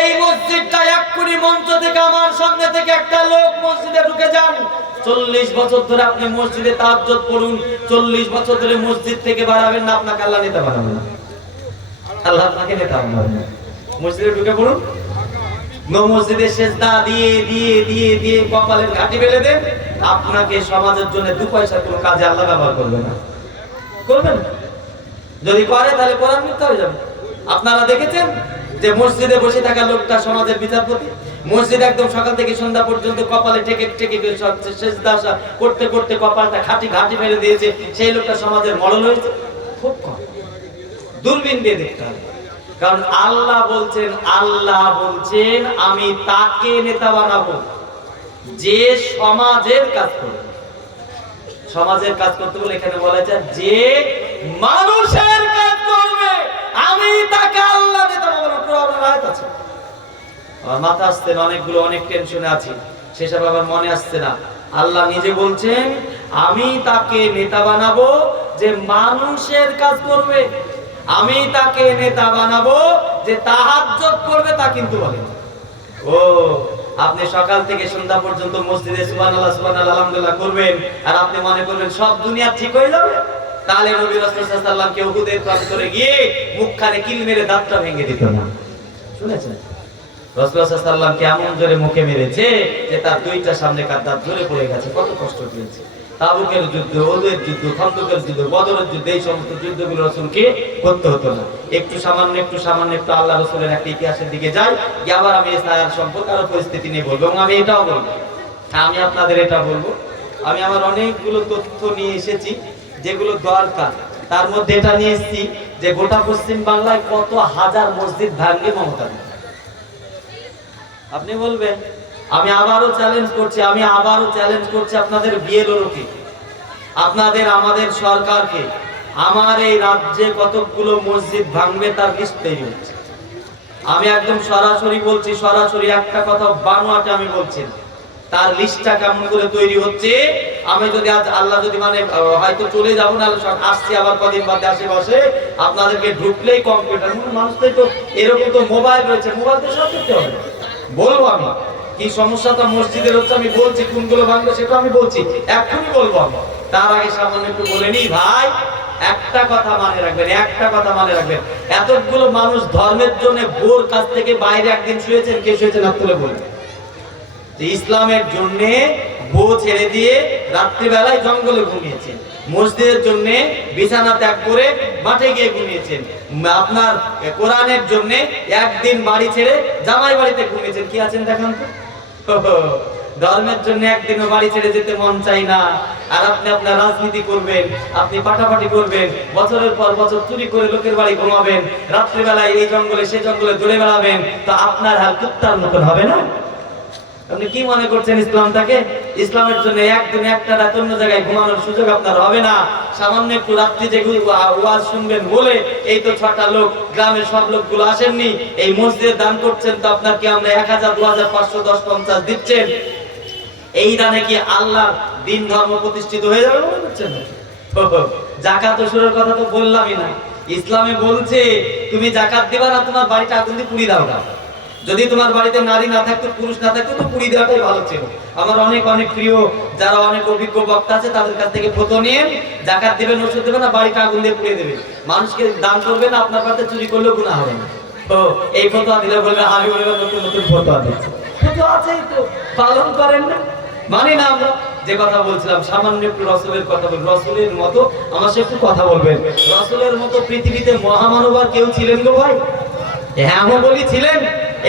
এই মসজিদটা এক্ষুনি মঞ্চ থেকে আমার সামনে থেকে একটা লোক মসজিদে ঢুকে যান, 40 বছর ধরে আপনি মসজিদে তাহাজ্জুদ পড়ুন, 40 বছর ধরে মসজিদ থেকে বাড়াবেন না, আপনাকে আল্লাহ নেতা বানাবেন না। আল্লাহ আপনাকে নেতা বানাবেন না। মসজিদে ঢুকে পড়ুন, মসজিদে সেজদা দিয়ে দিয়ে দিয়ে দিয়ে কপালের ঘাটি ফেলে দেন, আপনাকে সমাজের জন্য 2 পয়সার কোনো কাজে আল্লাহ ব্যবহার করবে না, করবেন। যদি করে তাহলে কোরআন মিথ্যা হয়ে যাবে। আপনারা দেখেছেন যে মসজিদে বসে থাকা লোকটা সমাজের বিচারপতি, মসজিদে একদম সকাল থেকে সন্ধ্যা পর্যন্ত কপালে টেকে টেকে সেজদা করতে করতে কপালটা ঘাটি ঘাটি ফেলে দিয়েছে, সেই লোকটা সমাজের মডেল হয়েছে। খুব কম, দূরবীন দিয়ে দেখতে হবে। কারণ আল্লাহ বলছেন আমি তাকে নেতা বানাবো যে সমাজের কাজ করবে। সমাজের কাজ করতে বলে এখানে বলা যায় যে মানুষের কাজ করবে, আমি তাকে আল্লাহ নেতা বানাবো। কোরআনের আয়াত আছে, আমার মাথা আসছে না, অনেক টেনশনে আছি, সেসব আবার মনে আসছে না। আল্লাহ নিজে বলছেন আমি তাকে নেতা বানাবো যে মানুষের কাজ করবে, আমি তাকে নেতা বানাবো যে তাহাজ্জুদ করবে। তা কিন্তু বলেন ও আপনি সকাল থেকে সন্ধ্যা পর্যন্ত মসজিদে সুবহানাল্লাহ সুবহানাল্লাহ আলহামদুলিল্লাহ করবেন, আর আপনি মনে করবেন সব দুনিয়া ঠিক হয়ে যাবে। তাহলে নবী রাসূল সাল্লাল্লাহু আলাইহি ওয়াসাল্লাম কে উহুদের প্রান্তরে গিয়ে মুখখানে কিল মেরে দাঁতটা ভেঙে দিত না, শুনেছেন? রাসূল সাল্লাল্লাহু আলাইহি ওয়াসাল্লাম কে এমন জোরে মুখে মেরেছে যে তার 2টা সামনে কার দাঁত ঝরে পড়ে গেছে, কত কষ্ট পেয়েছে। তাবুকের যুদ্ধ, উহুদের যুদ্ধ, খন্দকের যুদ্ধ, বদরের যুদ্ধ, এই সমস্ত যুদ্ধগুলো রাসূলকে করতে হতো না। একটু সামান্য একটু আল্লাহ রাসূলের একটা ইতিহাসের দিকে যাই, আবার আমি ইসরায়েল সম্পর্কে আরো পরিস্থিতি নিয়ে বলবো, এবং আমি এটাও বলবো, আমি আপনাদের এটা বলবো, আমি আমার অনেকগুলো তথ্য নিয়ে এসেছি যেগুলো দরকার। তার মধ্যে এটা নিয়ে এসেছি যে গোটা পশ্চিম বাংলায় কত হাজার মসজিদ ভাঙবে মমতা। আপনি বলবেন আমি আবারও চ্যালেঞ্জ করছি আপনাদের বিএলওকে, আপনাদের আমাদের সরকারকে, আমার এই রাজ্যে কতগুলো মসজিদ ভাঙবে তার লিস্ট তৈরি হচ্ছে। আমি একদম সরাসরি বলছি, সরাসরি একটা কথা বানোয়াটে আমি বলছি, তার লিস্টটা কেমন করে তৈরি হচ্ছে। আমি যদি আজ আল্লাহ যদি মানে হয়তো চলে যাবো, না আসছি আবার কদিন বাদে আশেপাশে, আপনাদেরকে ঢুকলেই কম্পিউটার, মানুষ তো এরকম তো মোবাইল রয়েছে, মোবাইল তো সব দেখতে হবে। বলবো আমি কি সমস্যাটা মসজিদের হচ্ছে, আমি বলছি কোনগুলো ভাঙবে সেটা আমি বলছি, এখনই বলবো আমি। তার আগে সামান্য একটু বলে নি ভাই, একটা কথা মনে রাখবেন, এতগুলো মানুষ ধর্মের জন্য ভোর কাছ থেকে বাইরে একদিন শুয়েছেন, কে শুয়েছেন হাত তুলে বলবেন। ইসলামের জন্য বউ ছেড়ে দিয়ে রাত্রিবেলায় জঙ্গলে ঘুমিয়েছেন, মসজিদের জন্য বিছানা ত্যাগ করে মাঠে গিয়ে ঘুমিয়েছেন, আপনার কোরআনের জন্য একদিন বাড়ি ছেড়ে জামাই বাড়িতে ঘুমিয়েছেন। কি আছেন দেখান তো? ধর্মের জন্য একদিনও বাড়ি ছেড়ে যেতে মন চাই না, আর আপনি আপনার রাজনীতি করবেন, আপনি পাটাপাটি করবেন, বছরের পর বছর চুরি করে লোকের বাড়ি ঘুমাবেন, রাত্রিবেলায় এই জঙ্গলে সে জঙ্গলে দৌড়ে বেড়াবেন, তো আপনার হাল কুত্তার মতন হবে না? আপনি কি মনে করছেন ইসলামটাকে? ইসলামের জন্য একদিন একটা রাত অন্য জায়গায় ঘুমানোর সুযোগ আপনার হবে না। সামান্য একটু রাত্রি যে ওয়াজ শুনবেন বলে এই তো 6টা লোক, গ্রামের সব লোকগুলো আসেননি, এই মসজিদে দান করছেন, তো আপনার কি আমরা 1000, 2000, 500, 10, 50 দিচ্ছেন, এই দানে কি আল্লাহর দিন ধর্ম প্রতিষ্ঠিত হয়ে যাবে মনে করছেন? যাকাত ওসুরের কথা তো বললামই না। ইসলামে বলছে তুমি যাকাত দিবা না, তোমার বাড়িটা আগুন দিয়ে পুড়িয়ে দাও না। যদি তোমার বাড়িতে নারী না থাকতো, পুরুষ না থাকতো, তো পুড়িয়ে দেওয়াটাই ভালো ছিল। আমার অনেক প্রিয় যারা অনেক অভিজ্ঞ বক্তা আছে, তাদের কাছ থেকে ফটো নিয়ে যাকাত দিবেন, ওষুধ দেবেন না, বাড়িটা আগুন দিয়ে পুড়িয়ে দেবেন, মানুষকে দান করবেন, আপনার বাড়িতে চুরি করলেও গুনাহ হবে না। তো এই ফতোয়া দিলে বলবে আমি নতুন ফতোয়া দিচ্ছি, ফতোয়া আছেই তো, পালন করেন না, মানি না আমরা। যে কথা বলছিলাম, সামান্য একটু রসুলের কথা বলবেন, রসুলের মতো আমার সাথে একটু কথা বলবেন। রসুলের মতো পৃথিবীতে মহামানব আর কেউ ছিলেন গো ভাই? হ্যাঁ বলি ছিলেন।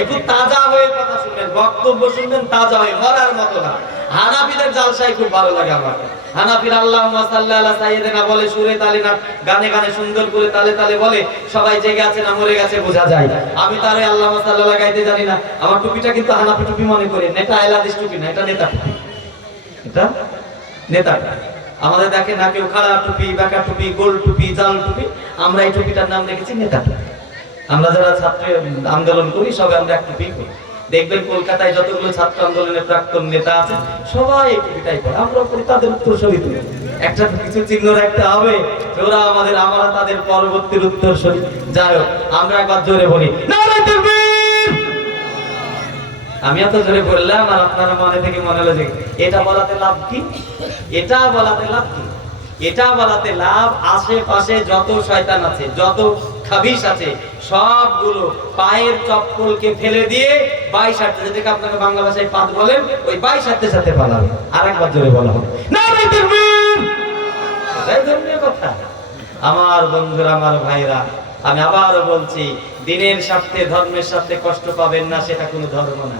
একটু তাজা হয়ে কথা শুনবেন, বক্তব্য শুনবেন তাজা হয়ে, মরার মতো না। হানাফিদের জালসাই খুব ভালো লাগে আমার। হানাফির আল্লাহুম্মা সাল্লি আলা সাইয়্যিদিনা বলে সুরে তালে না, গানে গানে সুন্দর করে তালে তালে বলে, সবাই জেগে আছে না মরে গেছে বোঝা যায়। আমি তার ওই আল্লাহুম্মা সাল্লাল্লাহু গাইতে জানি না। আমার টুপিটা কিন্তু হানাফি টুপি মনে করেন, এটা আহলাদিস টুপি না, এটা নেতা টুপি, এটা নেতা। আমাদের দেখে না কেউ খাড়া টুপি, বাঁকা টুপি, গোল টুপি, জাল টুপি, আমরা এই টুপিটার নাম রেখেছি নেতা টুপি। আমরা যারা ছাত্র আন্দোলন করি সবাই আমরা এক টুপি করি। দেখবেন কলকাতায় যতগুলো ছাত্র আন্দোলনের প্রাক্তন নেতা আছে সবাই এই টুপিটাই পরে, আমরা করি, তাদের উত্তরসূরি তুলি। একটা কিছু চিহ্ন রাখতে হবে, ওরা আমরা তাদের পরবর্তী উত্তরসূরি। যাই হোক, আমরা একবার জোরে বলি নারে তাকবীর, আমি এত জোরে বললাম আর আপনারা মনে থেকে মনে হলো যে এটা বলাতে লাভ কি, এটা বলাতে লাভ কি, এটা বলাতে লাভ আশেপাশে যত শয়তান আছে, যত খাবিশ আছে, সবগুলো পায়ের চপ্পলকে ফেলে দিয়ে 22 হাঁটতে, যেটাকে আপনাকে বাংলা ভাষায় পাঁচ বলেন, ওই 22 হাঁটতে সাথে পালাবে। আরেকবার জোরে বলা হবে না তাকবীর। এটাই ধর্মীয় কথা। আমার বন্ধুরা, আমার ভাইরা, আমি আবারও বলছি, দিনের স্বার্থে ধর্মের স্বার্থে কষ্ট পাবেন না, সেটা কোনো ধর্ম না।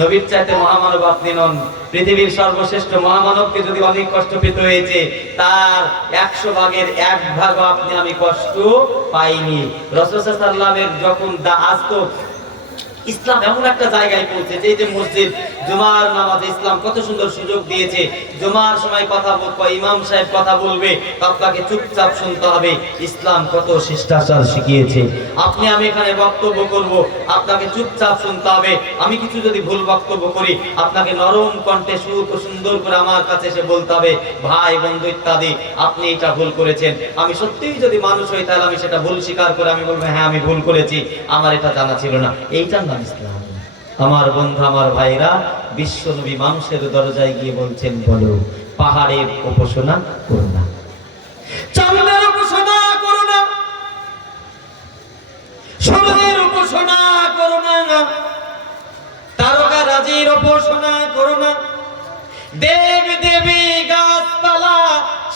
নবীর চাইতে মহামানব আপনি নন। পৃথিবীর সর্বশ্রেষ্ঠ মহামানবকে যদি অনেক কষ্ট পেতে হয়েছে, তার 100 ভাগের 1 ভাগ আপনি আমি কষ্ট পাইনি। রাসূল সাল্লাল্লাহু আলাইহি ওয়াসাল্লামের যখন আসতো, ইসলাম এমন একটা জায়গায় পৌঁছেছে, এই যে মসজিদ, জুমার নামাজে ইসলাম কত সুন্দর সুযোগ দিয়েছে। জুমার সময় কথা বলবে, ইমাম সাহেব কথা বলবে, আপনাকে চুপচাপ শুনতে হবে। ইসলাম কত শিষ্টাচার শিখিয়েছে। আপনি আমি এখানে বক্তব্য করব, আপনাকে চুপচাপ শুনতে হবে। আমি কিছু যদি ভুল বক্তব্য করি, আপনাকে নরম কণ্ঠে সুন্দর করে আমার কাছে এসে বলতে হবে, ভাই বন্ধু ইত্যাদি, আপনি এটা ভুল করেছেন। আমি সত্যিই যদি মানুষ হই, তাহলে আমি সেটা ভুল স্বীকার করে আমি বলবো, হ্যাঁ আমি ভুল করেছি, আমার এটা জানা ছিল না। এইটার নাম ইসলাম। আমার বন্ধু, আমার ভাইরা, বিশ্ব নবী মানুষের দরজায় গিয়ে বলছেন, বলো পাহাড়ের উপাসনা করো না, চাঁদের উপাসনা করো না, সূর্যের উপাসনা করো না, তারকা রাজির উপাসনা করো না, দেব দেবী গাছপালা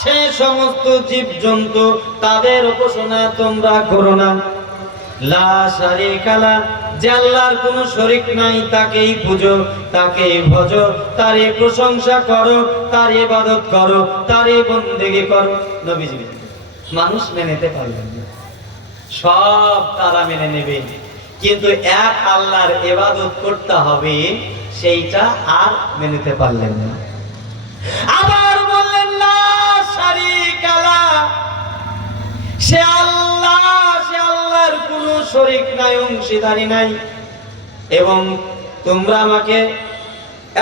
সে সমস্ত জীবজন্তু তাদের উপাসনা তোমরা করো না। লা শারীকা লা, যে আল্লাহর কোনো শরীক নাই, তাকেই পূজো, তাকেই ভজো, তারই প্রশংসা করো, তার ইবাদত করো, তারই বন্দেগী করো। নবীজি মানুষ মেনে নিতে পারবেন না, সব তারা মেনে নেবে, কিন্তু এক আল্লাহর ইবাদত করতে হবে, সেইটা আর মেনে নিতে পারলেন না। আবার বললেন লা শারীকা লা, সে আল্লাহ, সে আল্লাহর কোনো শরীক নাই, অংশীদারি নাই, এবং তোমরা আমাকে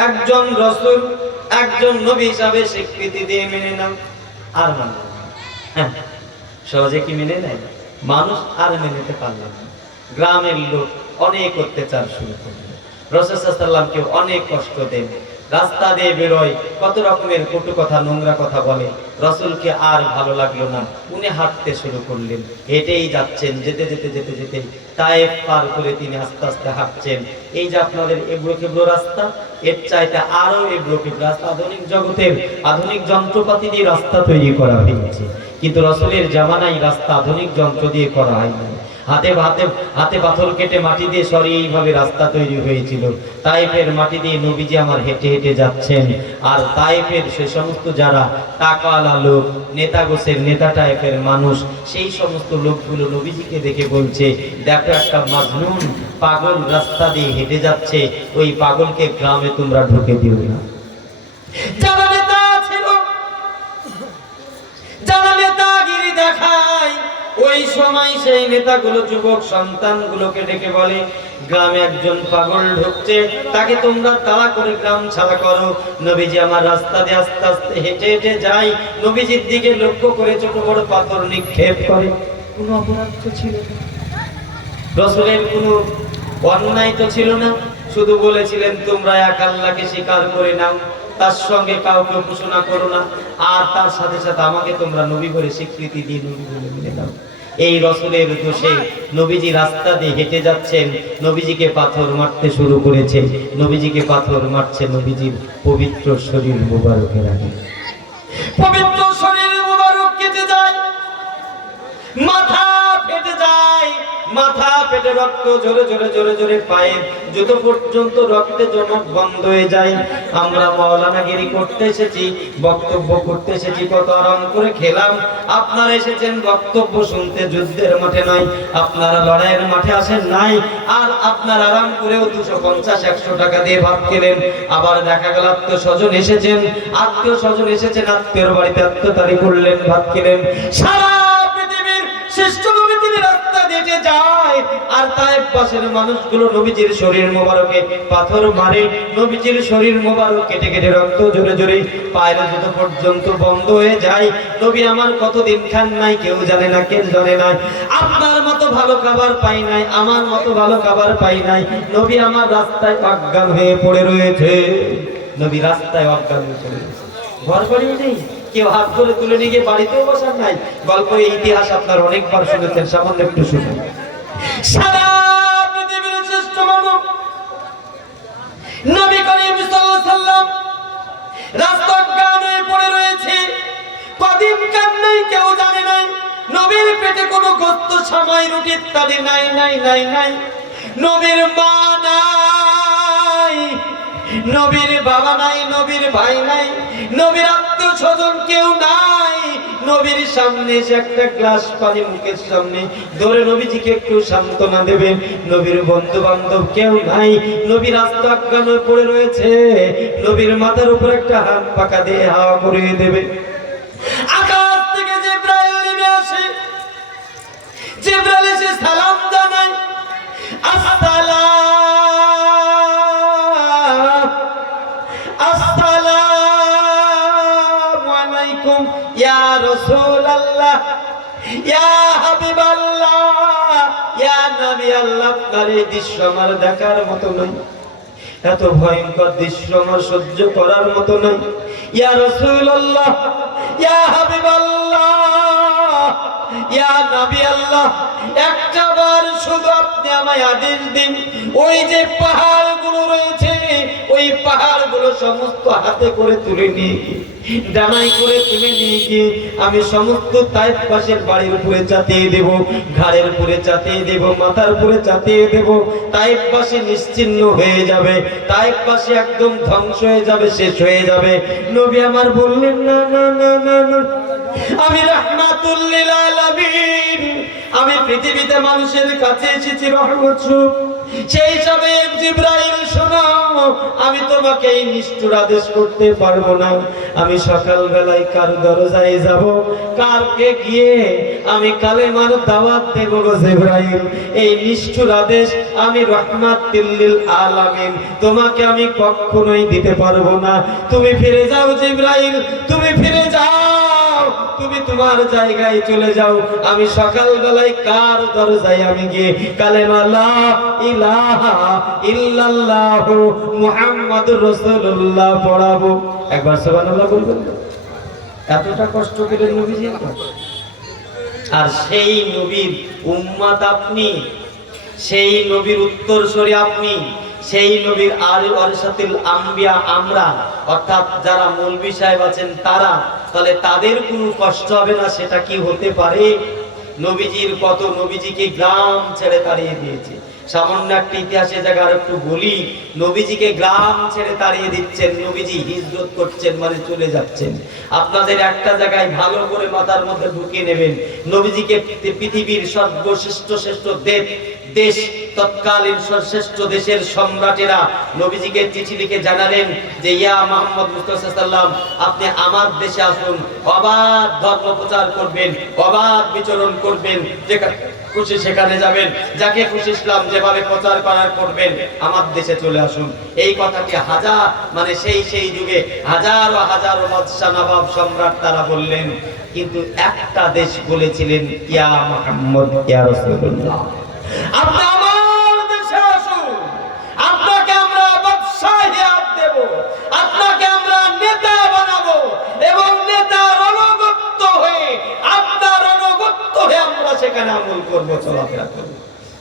একজন রাসূল, একজন নবী হিসাবে স্বীকৃতি দিয়ে মেনে নাও। আর মানো, হ্যাঁ সহজে কি মেনে নেয় মানুষ? আর মেনে নিতে পারলাম না। গ্রামের লোক অনেক অত্যাচার শুরু করলো, রাসূল সাল্লাল্লাহু আলাইহি ওয়াসাল্লামকে অনেক কষ্ট দেন, রাস্তা দিয়ে বেরোয়, কত রকমের কটু কথা, নোংরা কথা বলে। রাসূলকে আর ভালো লাগলো না, উনি হাঁটতে শুরু করলেন। হেঁটেই যাচ্ছেন, যেতে যেতে যেতে যেতে তায়েফ পার করে তিনি আস্তে আস্তে হাঁটছেন। এই যে আপনাদের এবড়ো খেবড়ো রাস্তা, এর চাইতে আরো এবড়ো খেবড়ো রাস্তা, আধুনিক জগতের আধুনিক যন্ত্রপাতি দিয়ে রাস্তা তৈরি করা হয়েছে, কিন্তু রাসূলের জামানায় রাস্তা আধুনিক যন্ত্র দিয়ে করা হয়নি। হাতে হাতে হাতে পাথর কেটে মাটি দিয়ে সরিয়ে এইভাবে রাস্তা তৈরি হয়েছিল। তায়েফের মাটি দিয়ে নবীজি আমার হেঁটে হেঁটে যাচ্ছেন, আর তায়েফের সে সমস্ত যারা টাকাওয়ালা লোক, নেতা গোছের নেতা টাইপের মানুষ, সেই সমস্ত লোকগুলো নবীজিকে দেখে বলছে, দেখো একটা মাজনুন পাগল রাস্তা দিয়ে হেঁটে যাচ্ছে, ওই পাগলকে গ্রামে তোমরা ঢুকে দিও না। যারা নেতা ছিল, যারা নেতাগিরি দেখায়, ওই সময় সেই নেতাগুলো যুবক সন্তানগুলোকে ডেকে বলে, গ্রামে একজন পাগল ঢুকছে, তাকে তোমরা তাড়া করে গ্রাম ছাড়া করো। নবীজি আমার রাস্তা দিয়ে আস্তে আস্তে হেঁটে হেঁটে যায়, নবীজির দিকে লক্ষ্য করে ছোট বড় পাথর নিক্ষেপ করে। কোনো অপরাধ তো ছিল না, রাসূলের কোনো অন্যায় তো ছিল না, শুধু বলেছিলেন তোমরা এক আল্লাহকে স্বীকার করে নাও, তার সঙ্গে কাউকে উপাসনা করো না, আর তার সাথে সাথে আমাকে তোমরা নবী বলে স্বীকৃতি দিয়ে নবী বলে মেনে নাও। এই রাসূলের দোষে নবীজি রাস্তা দিয়ে হেঁটে যাচ্ছেন, নবীজিকে পাথর মারতে শুরু করেছে, নবীজিকে পাথর মারছে নবীজির পবিত্র শরীর মুবারকের আগে। পবিত্র শরীর মুবারক কেটে যায়, মাথা ফেটে যায়, মাথা ফেটে রক্ত ঝরে ঝরে ঝরে ঝরে পায়ে যত পর্যন্ত রক্তে জমক বন্ধ হয়ে যায়। আমরা মাওলানাগিরি করতে এসেছি, বক্তব্য করতে এসেছি, কত আরাম করে খেলাম। আপনারা এসেছেন বক্তব্য শুনতে, যুদ্ধের মাঠে নয়, আপনারা লড়াইয়ের মাঠে আসেন নাই। আর আপনারা আরাম করেও 250-100 টাকা দিয়ে ভাত খেলেন। আবার দেখা গেল আত্মীয় স্বজন এসেছেন, আত্মীয়র বাড়িতে আত্মীয়তারি করলেন, ভাত খেলেন। সারা পৃথিবীর শ্রেষ্ঠ নবী তিনি রাস্তা দিয়ে কেটে যায়, আর তায়েফ পাশের মানুষগুলো নবীজির শরীর মোবারকে পাথর মারে, নবীজির শরীর মোবারক কেটে কেটে রক্ত জোরে জোরে পায়ের জুতো পর্যন্ত বন্ধ হয়ে যায়। নবী আমার কতদিন খান নাই কেউ জানে না, কেউ জানে না। আপনার মতো ভালো খাবার পাই নাই, আমার মতো ভালো খাবার পাই নাই। নবী আমার রাস্তায় অজ্ঞান হয়ে পড়ে রয়েছে। নবী রাস্তায় অজ্ঞান হয়ে পড়ে রয়েছে, ঘর বাড়িও নেই, কেউ হাত ধরে তুলে নিয়ে গিয়ে বাড়িতেও বসার নাই। গল্পের ইতিহাস আপনার অনেকবার শুনেছেন, সামান্য একটু শুনুন। সারা পৃথিবীর শ্রেষ্ঠ মানব নবী করিম সাল্লাল্লাহু আলাইহি সাল্লাম রাস্তা অজ্ঞান হয়ে পড়ে রয়েছে, কদিন কান নাই কেউ জানে নাই। নবীর পেটে কোনো গোস্ত সামাই রুটি ইত্যাদি নাই নাই নাই নাই। নবীর মা নাই, নবীর বাবা নাই, নবীর ভাই নাই, নবীর আত্মীয় স্বজন কেউ নাই। নবীর সামনে এসে একটা গ্লাস পানি মুখের সামনে ধরে নবীজিকে একটু সান্ত্বনা দেবেন, নবীর বন্ধু বান্ধব কেউ নাই। নবী রাস্তা অজ্ঞান হয়ে পড়ে রয়েছে, নবীর মাথার উপর একটা হাত পাকা দিয়ে হাওয়া করিয়ে দেবে। আকাশ থেকে জিবরাইল নেমে আসে, জিবরাইল এসে সালাম জানায়, আসসালামু আলাইকুম ইয়া রাসূলুল্লাহ, ইয়া হাবিবাল্লাহ, ইয়া নবী আল্লাহ। আপনার এই দৃশ্য আমার দেখার মতো নয়, এত ভয়ঙ্কর দৃশ্য আমার সহ্য করার মতো নয়। ইয়া রাসূলুল্লাহ, ইয়া হাবিবাল্লাহ, ইয়া নবী আল্লাহ, একটাবার শুধু আপনি আমায় আদেশ দিন, ওই যে পাহাড়গুলো রয়েছে ওই পাহাড়গুলো সমস্ত হাতে করে তুলে নিয়ে ডানায় করে তুলে নিয়ে গিয়ে আমি সমস্ত তায়েফ পাশের বাড়ির উপরে চাপিয়ে দেব, ঘাড়ের উপরে চাপিয়ে দেব, মাথার উপরে চাপিয়ে দেব। তায়েফ পাশে নিশ্চিহ্ন হয়ে যাবে, তায়েফ পাশে একদম ধ্বংস হয়ে যাবে, শেষ হয়ে যাবে। নবী আমার বললেন, না না না না না, আমি রাহমাতুল লিল আলামিন, আমি পৃথিবীতে মানুষের কাছে এসেছি রহমত স্বরূপ। সেই হিসাবে জিবরাইল শোনো, আমি তোমাকে এই নিষ্ঠুর আদেশ করতে পারবো না। আমি সকাল বেলায় কার দরজায় যাব, কারকে গিয়ে আমি কালেমার দাওয়াত দেব গো জিবরাইল। এই নিষ্ঠুর আদেশ আমি রাহমাতুল লিল আলামিন তোমাকে আমি কখনোই দিতে পারবো না। তুমি ফিরে যাও জিবরাইল, তুমি ফিরে যাও, তুমি তোমার জায়গায় চলে যাও। আমি সকাল বেলায় কার দরজায় আমি গিয়ে কালেমা লা ইলাহা ইল্লাল্লাহু মুহাম্মাদুর রাসূলুল্লাহ পড়াবো। একবার সুবহানাল্লাহ বলবেন। এতটা কষ্ট করে নবীজি, আর সেই নবীর উম্মত আপনি, সেই নবীর উত্তরসূরি আপনি, সেই নবীর ওয়ারিসাতুল আম্বিয়া আমরা, অর্থাৎ যারা মৌলভী সাহেব আছেন তারা, তাহলে তাদের কোনো কষ্ট হবে না সেটা কি হতে পারে? নবীজির কত নবীজিকে গ্রাম ছেড়ে তাড়িয়ে দিয়েছে। সামান্য একটা ইতিহাসের জায়গা আর একটু বলি, নবীজিকে গ্রাম ছেড়ে তাড়িয়ে দিচ্ছেন, নবীজি হিজরত করছেন মানে চলে যাচ্ছেন। আপনাদের একটা জায়গায় ভালো করে মাথার মধ্যে ঢুকিয়ে নেবেন, নবীজিকে পৃথিবীর সর্বশ্রেষ্ঠ শ্রেষ্ঠ দেশ তৎকালীন শ্রেষ্ঠ দেশের সম্রাটেরা নবীজিকে চিঠি লিখে জানালেন যে ইয়া মুহাম্মদ মুস্তাফা সাল্লাল্লাহু আলাইহি ওয়াসাল্লাম, আপনি আমার দেশে আসুন, অবাধ ধর্ম প্রচার করবেন, অবাধ বিচরণ করবেন, যেখানে খুশি সেখানে যাবেন, যাকে খুশি ইসলাম যেভাবে প্রচার করার করবেন, আমার দেশে চলে আসুন। এই কথাটি হাজার মানে সেই যুগে হাজারো হাজারো বাদশা নবাব সম্রাট তারা বললেন, কিন্তু একটা দেশ বলেছিলেন ইয়া মুহাম্মদ ইয়া রাসূলুল্লাহ, আপনি আমার দেশে আসুন, আপনাকে আমরা বাদশাহিয়াত দেব, আপনাকে আমরা নেতা বানাবো, এবং নেতার অনুগত হয়ে আপনার অনুগত হয়ে আমরা সেখানে আমল করব, চলাফেরা করব।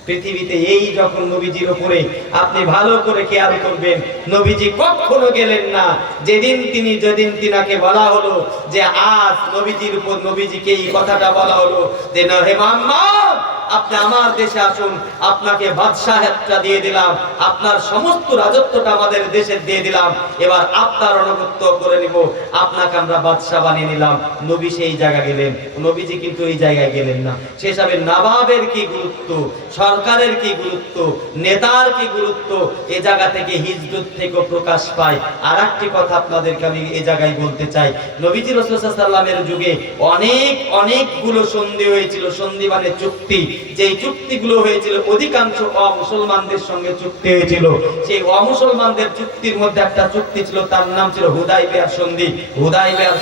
পৃথিবীতে এই যখন নবীজির উপরে আপনি ভালো করে খেয়াল করবেন, নবীজি কখনো গেলেন না যেদিন তিনাকে বলা হলো যে আজ নবীজির উপর নবীজিকে এই কথাটা বলা হলো যে না হে মুহাম্মদ, আপনি আমার দেশে আসুন, আপনাকে বাদশাহটা দিয়ে দিলাম, আপনার সমস্ত রাজত্বটা আমাদের দেশে দিয়ে দিলাম, এবার আপনার অনুগত্য করে নিব, আপনাকে আমরা বাদশা বানিয়ে নিলাম। নবী সেই জায়গা গেলেন, নবীজি কিন্তু এই জায়গায় গেলেন না। সে হিসাবে নবাবের কি গুরুত্ব, সরকারের কি গুরুত্ব, নেতার কি গুরুত্ব, এ জায়গা থেকে হিজরত থেকে প্রকাশ পায়। আর একটি কথা আপনাদেরকে আমি এই জায়গায় বলতে চাই, নবীজি রাসূল সাল্লাল্লাহু আলাইহি ওয়াসাল্লামের যুগে অনেকগুলো সন্ধি হয়েছিল, সন্ধি মানে চুক্তি। যে চুক্তিগুলো হয়েছিল অধিকাংশ অমুসলমানদের সঙ্গে চুক্তি হয়েছিল। সেই অমুসলমানদের চুক্তির মধ্যে একটা চুক্তি ছিল, তার নাম ছিল হুদাইবিয়ার সন্ধি, হুদাইবিয়ার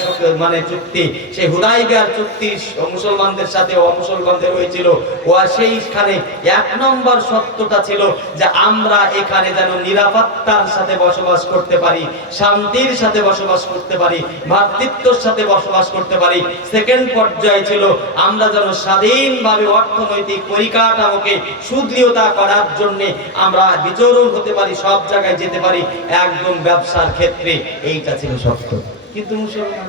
মানে চুক্তি। সেই হুদাইবিয়ার চুক্তি মুসলমানদের সাথে অমুসলমানদের হয়েছিল। ও সেইখানে এক নম্বর সত্যটা ছিল যে আমরা এখানে যেন নিরাপত্তার সাথে বসবাস করতে পারি, শান্তির সাথে বসবাস করতে পারি, ভ্রাতৃত্বের সাথে বসবাস করতে পারি। সেকেন্ড পর্যায়ে ছিল আমরা যেন স্বাধীনভাবে অর্থনৈতিক পরিকাঠামোকে সুদৃঢ়তা করার জন্য আমরা বিচরণ হতে পারি, সব জায়গায় যেতে পারি, একদম ব্যবসার ক্ষেত্রে। এইটা ছিল সত্য। কিন্তু মুসলমান,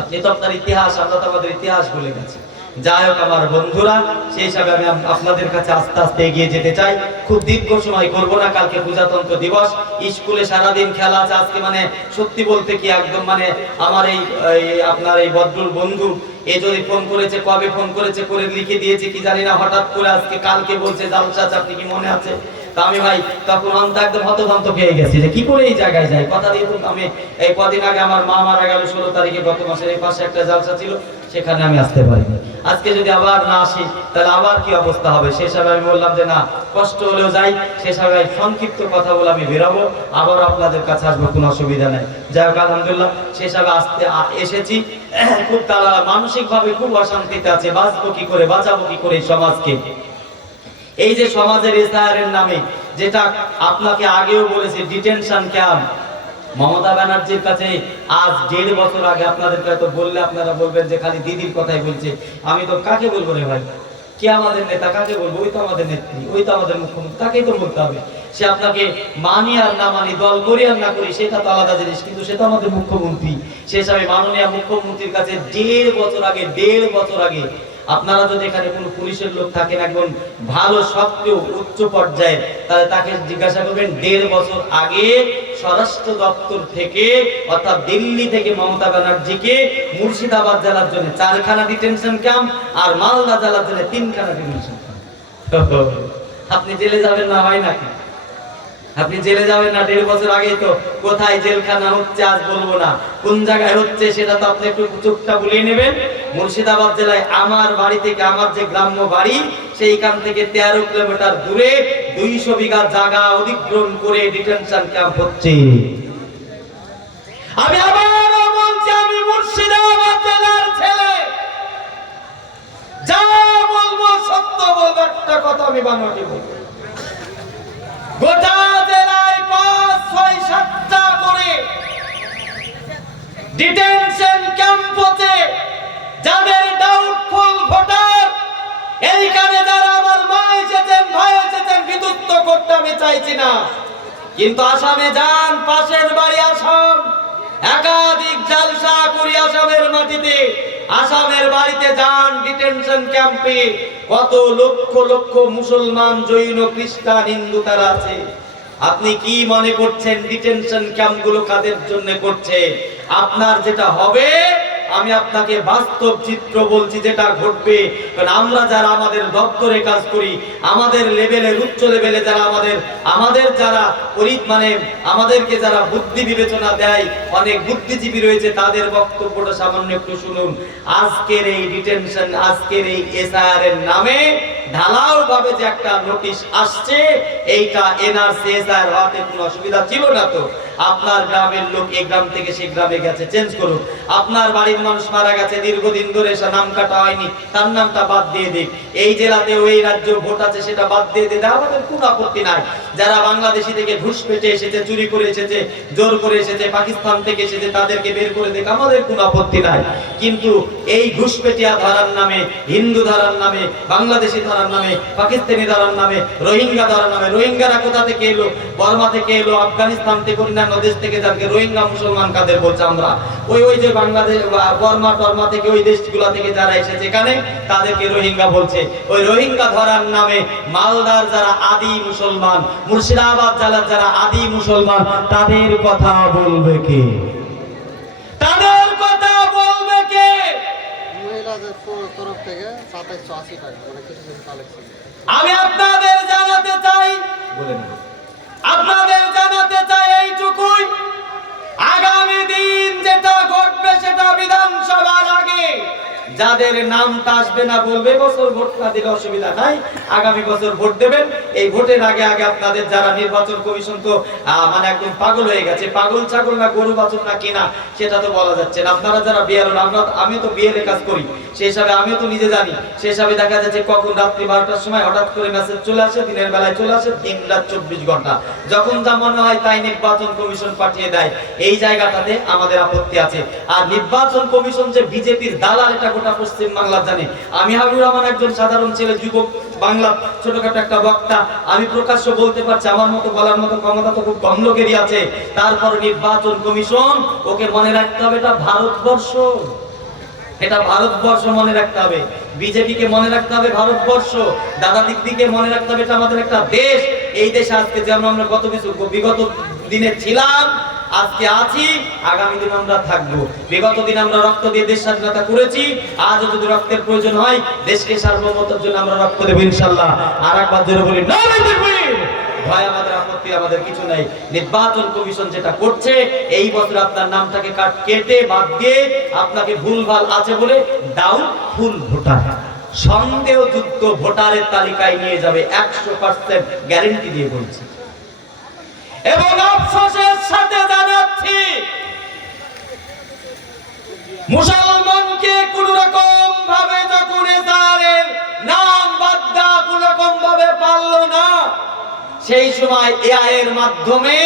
আপনি তো আপনার ইতিহাস, আমরা তো আমাদের ইতিহাস ভুলে গেছি। যাই হোক আমার বন্ধুরা, সেই হিসাবে আমি আপনাদের কাছে আস্তে আস্তে এগিয়ে যেতে চাই। খুব দীর্ঘ সময় করব না, কালকে প্রজাতন্ত্র দিবস, স্কুলে সারাদিন খেলা আছে আজকে। মানে সত্যি বলতে কি একদম মানে আমার এই আপনার এই বদরুল বন্ধু এ যদি ফোন করেছে, কবে ফোন করেছে করে লিখে দিয়েছে কি জানি না, হঠাৎ করে আজকে কালকে বলছে জালসা আছে, আপনি কি মনে আছে? তা আমি ভাই তখন অন্ত একদম হতভম্ব পেয়ে গেছি যে কি করে এই জায়গায় যাই। কথা দিয়ে তো আমি এই কদিন আগে আমার মা মারা গেল 16 তারিখে গত মাসের, এই পাশে একটা জালসা ছিল, সেখানে আমি আসতে পারিনি। আজকে যদি আবার না আসি তাহলে আবার কি অবস্থা হবে। সেই হিসাবে আমি বললাম যে না, কষ্ট হলেও যাই। সেই হিসাবে সংক্ষিপ্ত কথা বলে আমি বেরোবো, আবার আপনাদের কাছে আসবো, কোনো অসুবিধা নেই। যাই হোক আলহামদুলিল্লাহ সেই হিসাবে আসতে এসেছি। খুব তারা মানসিকভাবে খুব অশান্তিতে আছে, বাঁচবো কি করে, বাঁচাবো কি করে এই সমাজকে। এই যে সমাজের এসআইআরের নামে, যেটা আপনাকে আগেও বলেছি, ডিটেনশন ক্যাম্প। মমতা ব্যানার্জির কাছে আজ 1.5 বছর আগে আপনাদেরকে হয়তো বললে আপনারা বলবেন যে খালি দিদির কথাই বলছে। আমি তো কাকে বলবো রে ভাই, কে আমাদের নেতা, কাকে বলবো? ওই তো আমাদের নেত্রী, ওই তো আমাদের মুখ্যমন্ত্রী, তাকেই তো বলতে হবে। সে আপনাকে মানি আর না মানি, দল করি আর না করি, সেটা তো আলাদা জিনিস, কিন্তু সে তো আমাদের মুখ্যমন্ত্রী। সে হিসাবে মাননীয় মুখ্যমন্ত্রীর কাছে 1.5 বছর আগে আপনারা যদি এখানে কোনো পুলিশের লোক থাকেন একজন ভালো সক্রিয় উচ্চ পর্যায়ে, তাহলে তাকে জিজ্ঞাসা করবেন 1.5 বছর আগে স্বরাষ্ট্র দপ্তর থেকে অর্থাৎ দিল্লি থেকে মমতা ব্যানার্জিকে মুর্শিদাবাদ জেলার জন্য 4খানা ডিটেনশন ক্যাম্প আর মালদা জেলার জন্য 3খানা ডিটেনশন ক্যাম্প। আপনি জেলে যাবেন না হয় নাকি? আপনি জেলে যাবেন না? 1.5 বছর আগেই তো কোথায় জেলখানা হচ্ছে আজ বলবো না, কোন জায়গায় হচ্ছে সেটা তো আপনি একটু চোখটা বুলিয়ে নেবেন। মুর্শিদাবাদ জেলায় আমার বাড়ি থেকে, আমার যে গ্রাম্য বাড়ি, সেইখান থেকে 13 কিলোমিটার দূরে 200 বিঘা জায়গা অধিগ্রহণ করে ডিটেনশন ক্যাম্প হচ্ছে। আমি আবারও বলছি, আমি মুর্শিদাবাদ জেলার ছেলে, যা বলবো সত্য বলবো, একটা কথা আমি বানোয়াটি বলবো। গোটা জেলায় 5, 6, 7টা করে ডিটেনশন ক্যাম্প হচ্ছে। যাদের ডাউটফুল ভোটার, এইখানে যারা আমার মা এসেছেন, ভাই এসেছেন, বিদ্যুৎ করতে আমি চাইছি না, কিন্তু আসামে যান, পাশের বাড়ি আসাম, একাধিক জালসা করি আসামের মাটিতে, আসামের বাড়িতে যান, ডিটেনশন ক্যাম্পে কত লক্ষ লক্ষ মুসলমান, জৈন, খ্রিস্টান, হিন্দু তারা আছে। আপনি কি মনে করছেন ডিটেনশন ক্যাম্পগুলো কাদের জন্য করছে? আপনার যেটা হবে, আমি আপনাকে বাস্তব চিত্র বলছি, যেটা ঘটবে। কারণ আমরা যারা আমাদের দপ্তরে কাজ করি, আমাদের লেভেলের উচ্চ লেভেলে যারা আমাদের যারা মানে আমাদেরকে যারা বুদ্ধি বিবেচনা দেয়, অনেক বুদ্ধিজীবী রয়েছে, তাদের বক্তব্যটা সামান্য একটু শুনুন। আজকের এই ডিটেনশন, আজকের এই এসআইআর এর নামে ঢালাও ভাবে যে একটা নোটিশ আসছে, এইটা এনআরসি এসআইআর হওয়াতে কোনো অসুবিধা ছিল না তো? আপনার গ্রামের লোক এই গ্রাম থেকে সেই গ্রামে গেছে, চেঞ্জ করুন। আপনার বাড়ির মানুষ মারা গেছে, দীর্ঘদিন ধরে সে নাম কাটা হয়নি, তার নামটা বাদ দিয়ে দিক। এই জেলাতে ওই রাজ্য ভোট আছে, সেটা বাদ দিয়ে দিতে আমাদের কোনো আপত্তি নাই। যারা বাংলাদেশি থেকে ঘুষ পেটে এসেছে, চুরি করে এসেছে, জোর করে এসেছে, পাকিস্তান থেকে এসেছে, তাদেরকে বের করে দেখ, আমাদের কোনো আপত্তি নাই। কিন্তু এই ঘুষপেটিয়া ধারার নামে, হিন্দু ধারার নামে, বাংলাদেশি ধারার নামে, পাকিস্তানি ধারার নামে, রোহিঙ্গা ধারার নামে, রোহিঙ্গারা কোথা থেকে এলো? বর্মা থেকে এলো, আফগানিস্তান থেকে, অন্যান্য দেশ থেকে, যাকে রোহিঙ্গা মুসলমান কাদের বলছে আমরা, ওই যে বাংলাদেশ, বর্মা টর্মা থেকে, ওই দেশগুলা থেকে যারা এসেছে এখানে, তাদেরকে রোহিঙ্গা বলছে। ওই রোহিঙ্গা ধরার নামে মালদার যারা আদি মুসলমান, মুর্শিদাবাদ জেলার যারা আদি মুসলমান, তাদের কথা বলবে কে? তাদের কথা বলবে কে? আমি আপনাদের জানাতে চাই, এইটুকুই, আগামী দিন যেটা ঘটবে সেটা বিধানসভার আগে যাদের নামটা আসবে না বলবে বছর ভোট না দিলে অসুবিধা নাই, আগামী বছর ভোট দেবেন। এই ভোটের আগে আগে আপনাদের যারা নির্বাচন কমিশন তো মানে একদম পাগল হয়ে গেছে, পাগল ছাগল না গরু বাছুর না কিনা সেটা তো বলা যাচ্ছে না। আপনারা যারা বিয়ার, আমি তো বিয়ের কাজ করি, সেই হিসাবে আমিও তো নিজে জানি। সেই হিসাবে দেখা যাচ্ছে কখন রাত্রি 12টার সময় হঠাৎ করে মেসেজ চলে আসে, দিনের বেলায় চলে আসে, 3 রাত 24 ঘন্টা, যখন যা মনে হয় তাই নির্বাচন কমিশন পাঠিয়ে দেয়। এই জায়গাটাতে আমাদের আপত্তি আছে। আর নির্বাচন কমিশন যে বিজেপির দালাল এটা গোটা পশ্চিম বাংলা জানে। আমি হাবিবুর রহমান একজন সাধারণ ছেলে, যুবক, বাংলা ছোটখাটো একটা বক্তা, আমি প্রকাশ্য বলতে পারছি, আমার মতো বলার মতো ক্ষমতা তো খুব কম লোকেরই আছে। তারপর নির্বাচন কমিশন, ওকে মনে রাখতে হবে এটা ভারতবর্ষ, এটা ভারতবর্ষ মনে রাখতে হবে। বিজেপিকে মনে রাখতে হবে ভারতবর্ষ, দাদা দিদিকে মনে রাখতে হবে এটা আমাদের একটা দেশ। এই দেশে আজকে যেমন আমরা কত কিছু বিগত দিনে ছিলাম, আজকে আছি, আগামী দিন আমরা থাকবো। বিগত দিন আমরা রক্ত দিয়ে দেশ স্বাধীনতা করেছি, আজও যদি রক্তের প্রয়োজন হয় দেশকে সার্বভৌমত্বের জন্য আমরা রক্ত দেব ইনশাআল্লাহ। আর একবার জোরে বলি নারে তাকবীর। ভয় আমাদের, আপত্তি আমাদের কিছু নাই। নির্বাচন কমিশন যেটা করছে, এই বছর আপনার নামটাকে কেটে বাদ দিয়ে আপনাকে ভুলভাল আছে বলে ডাউটফুল ভোটার, সন্দেহযুক্ত ভোটারের তালিকায় নিয়ে যাবে 100% গ্যারান্টি দিয়ে বলছি। এবং আফসোসের সাথে জানাচ্ছি, মুসলমানকে কোন রকম ভাবে যখন এসারের নাম বাদ দেওয়া কোন রকম ভাবে পারলো না, সেই সময় এআই এর মাধ্যমে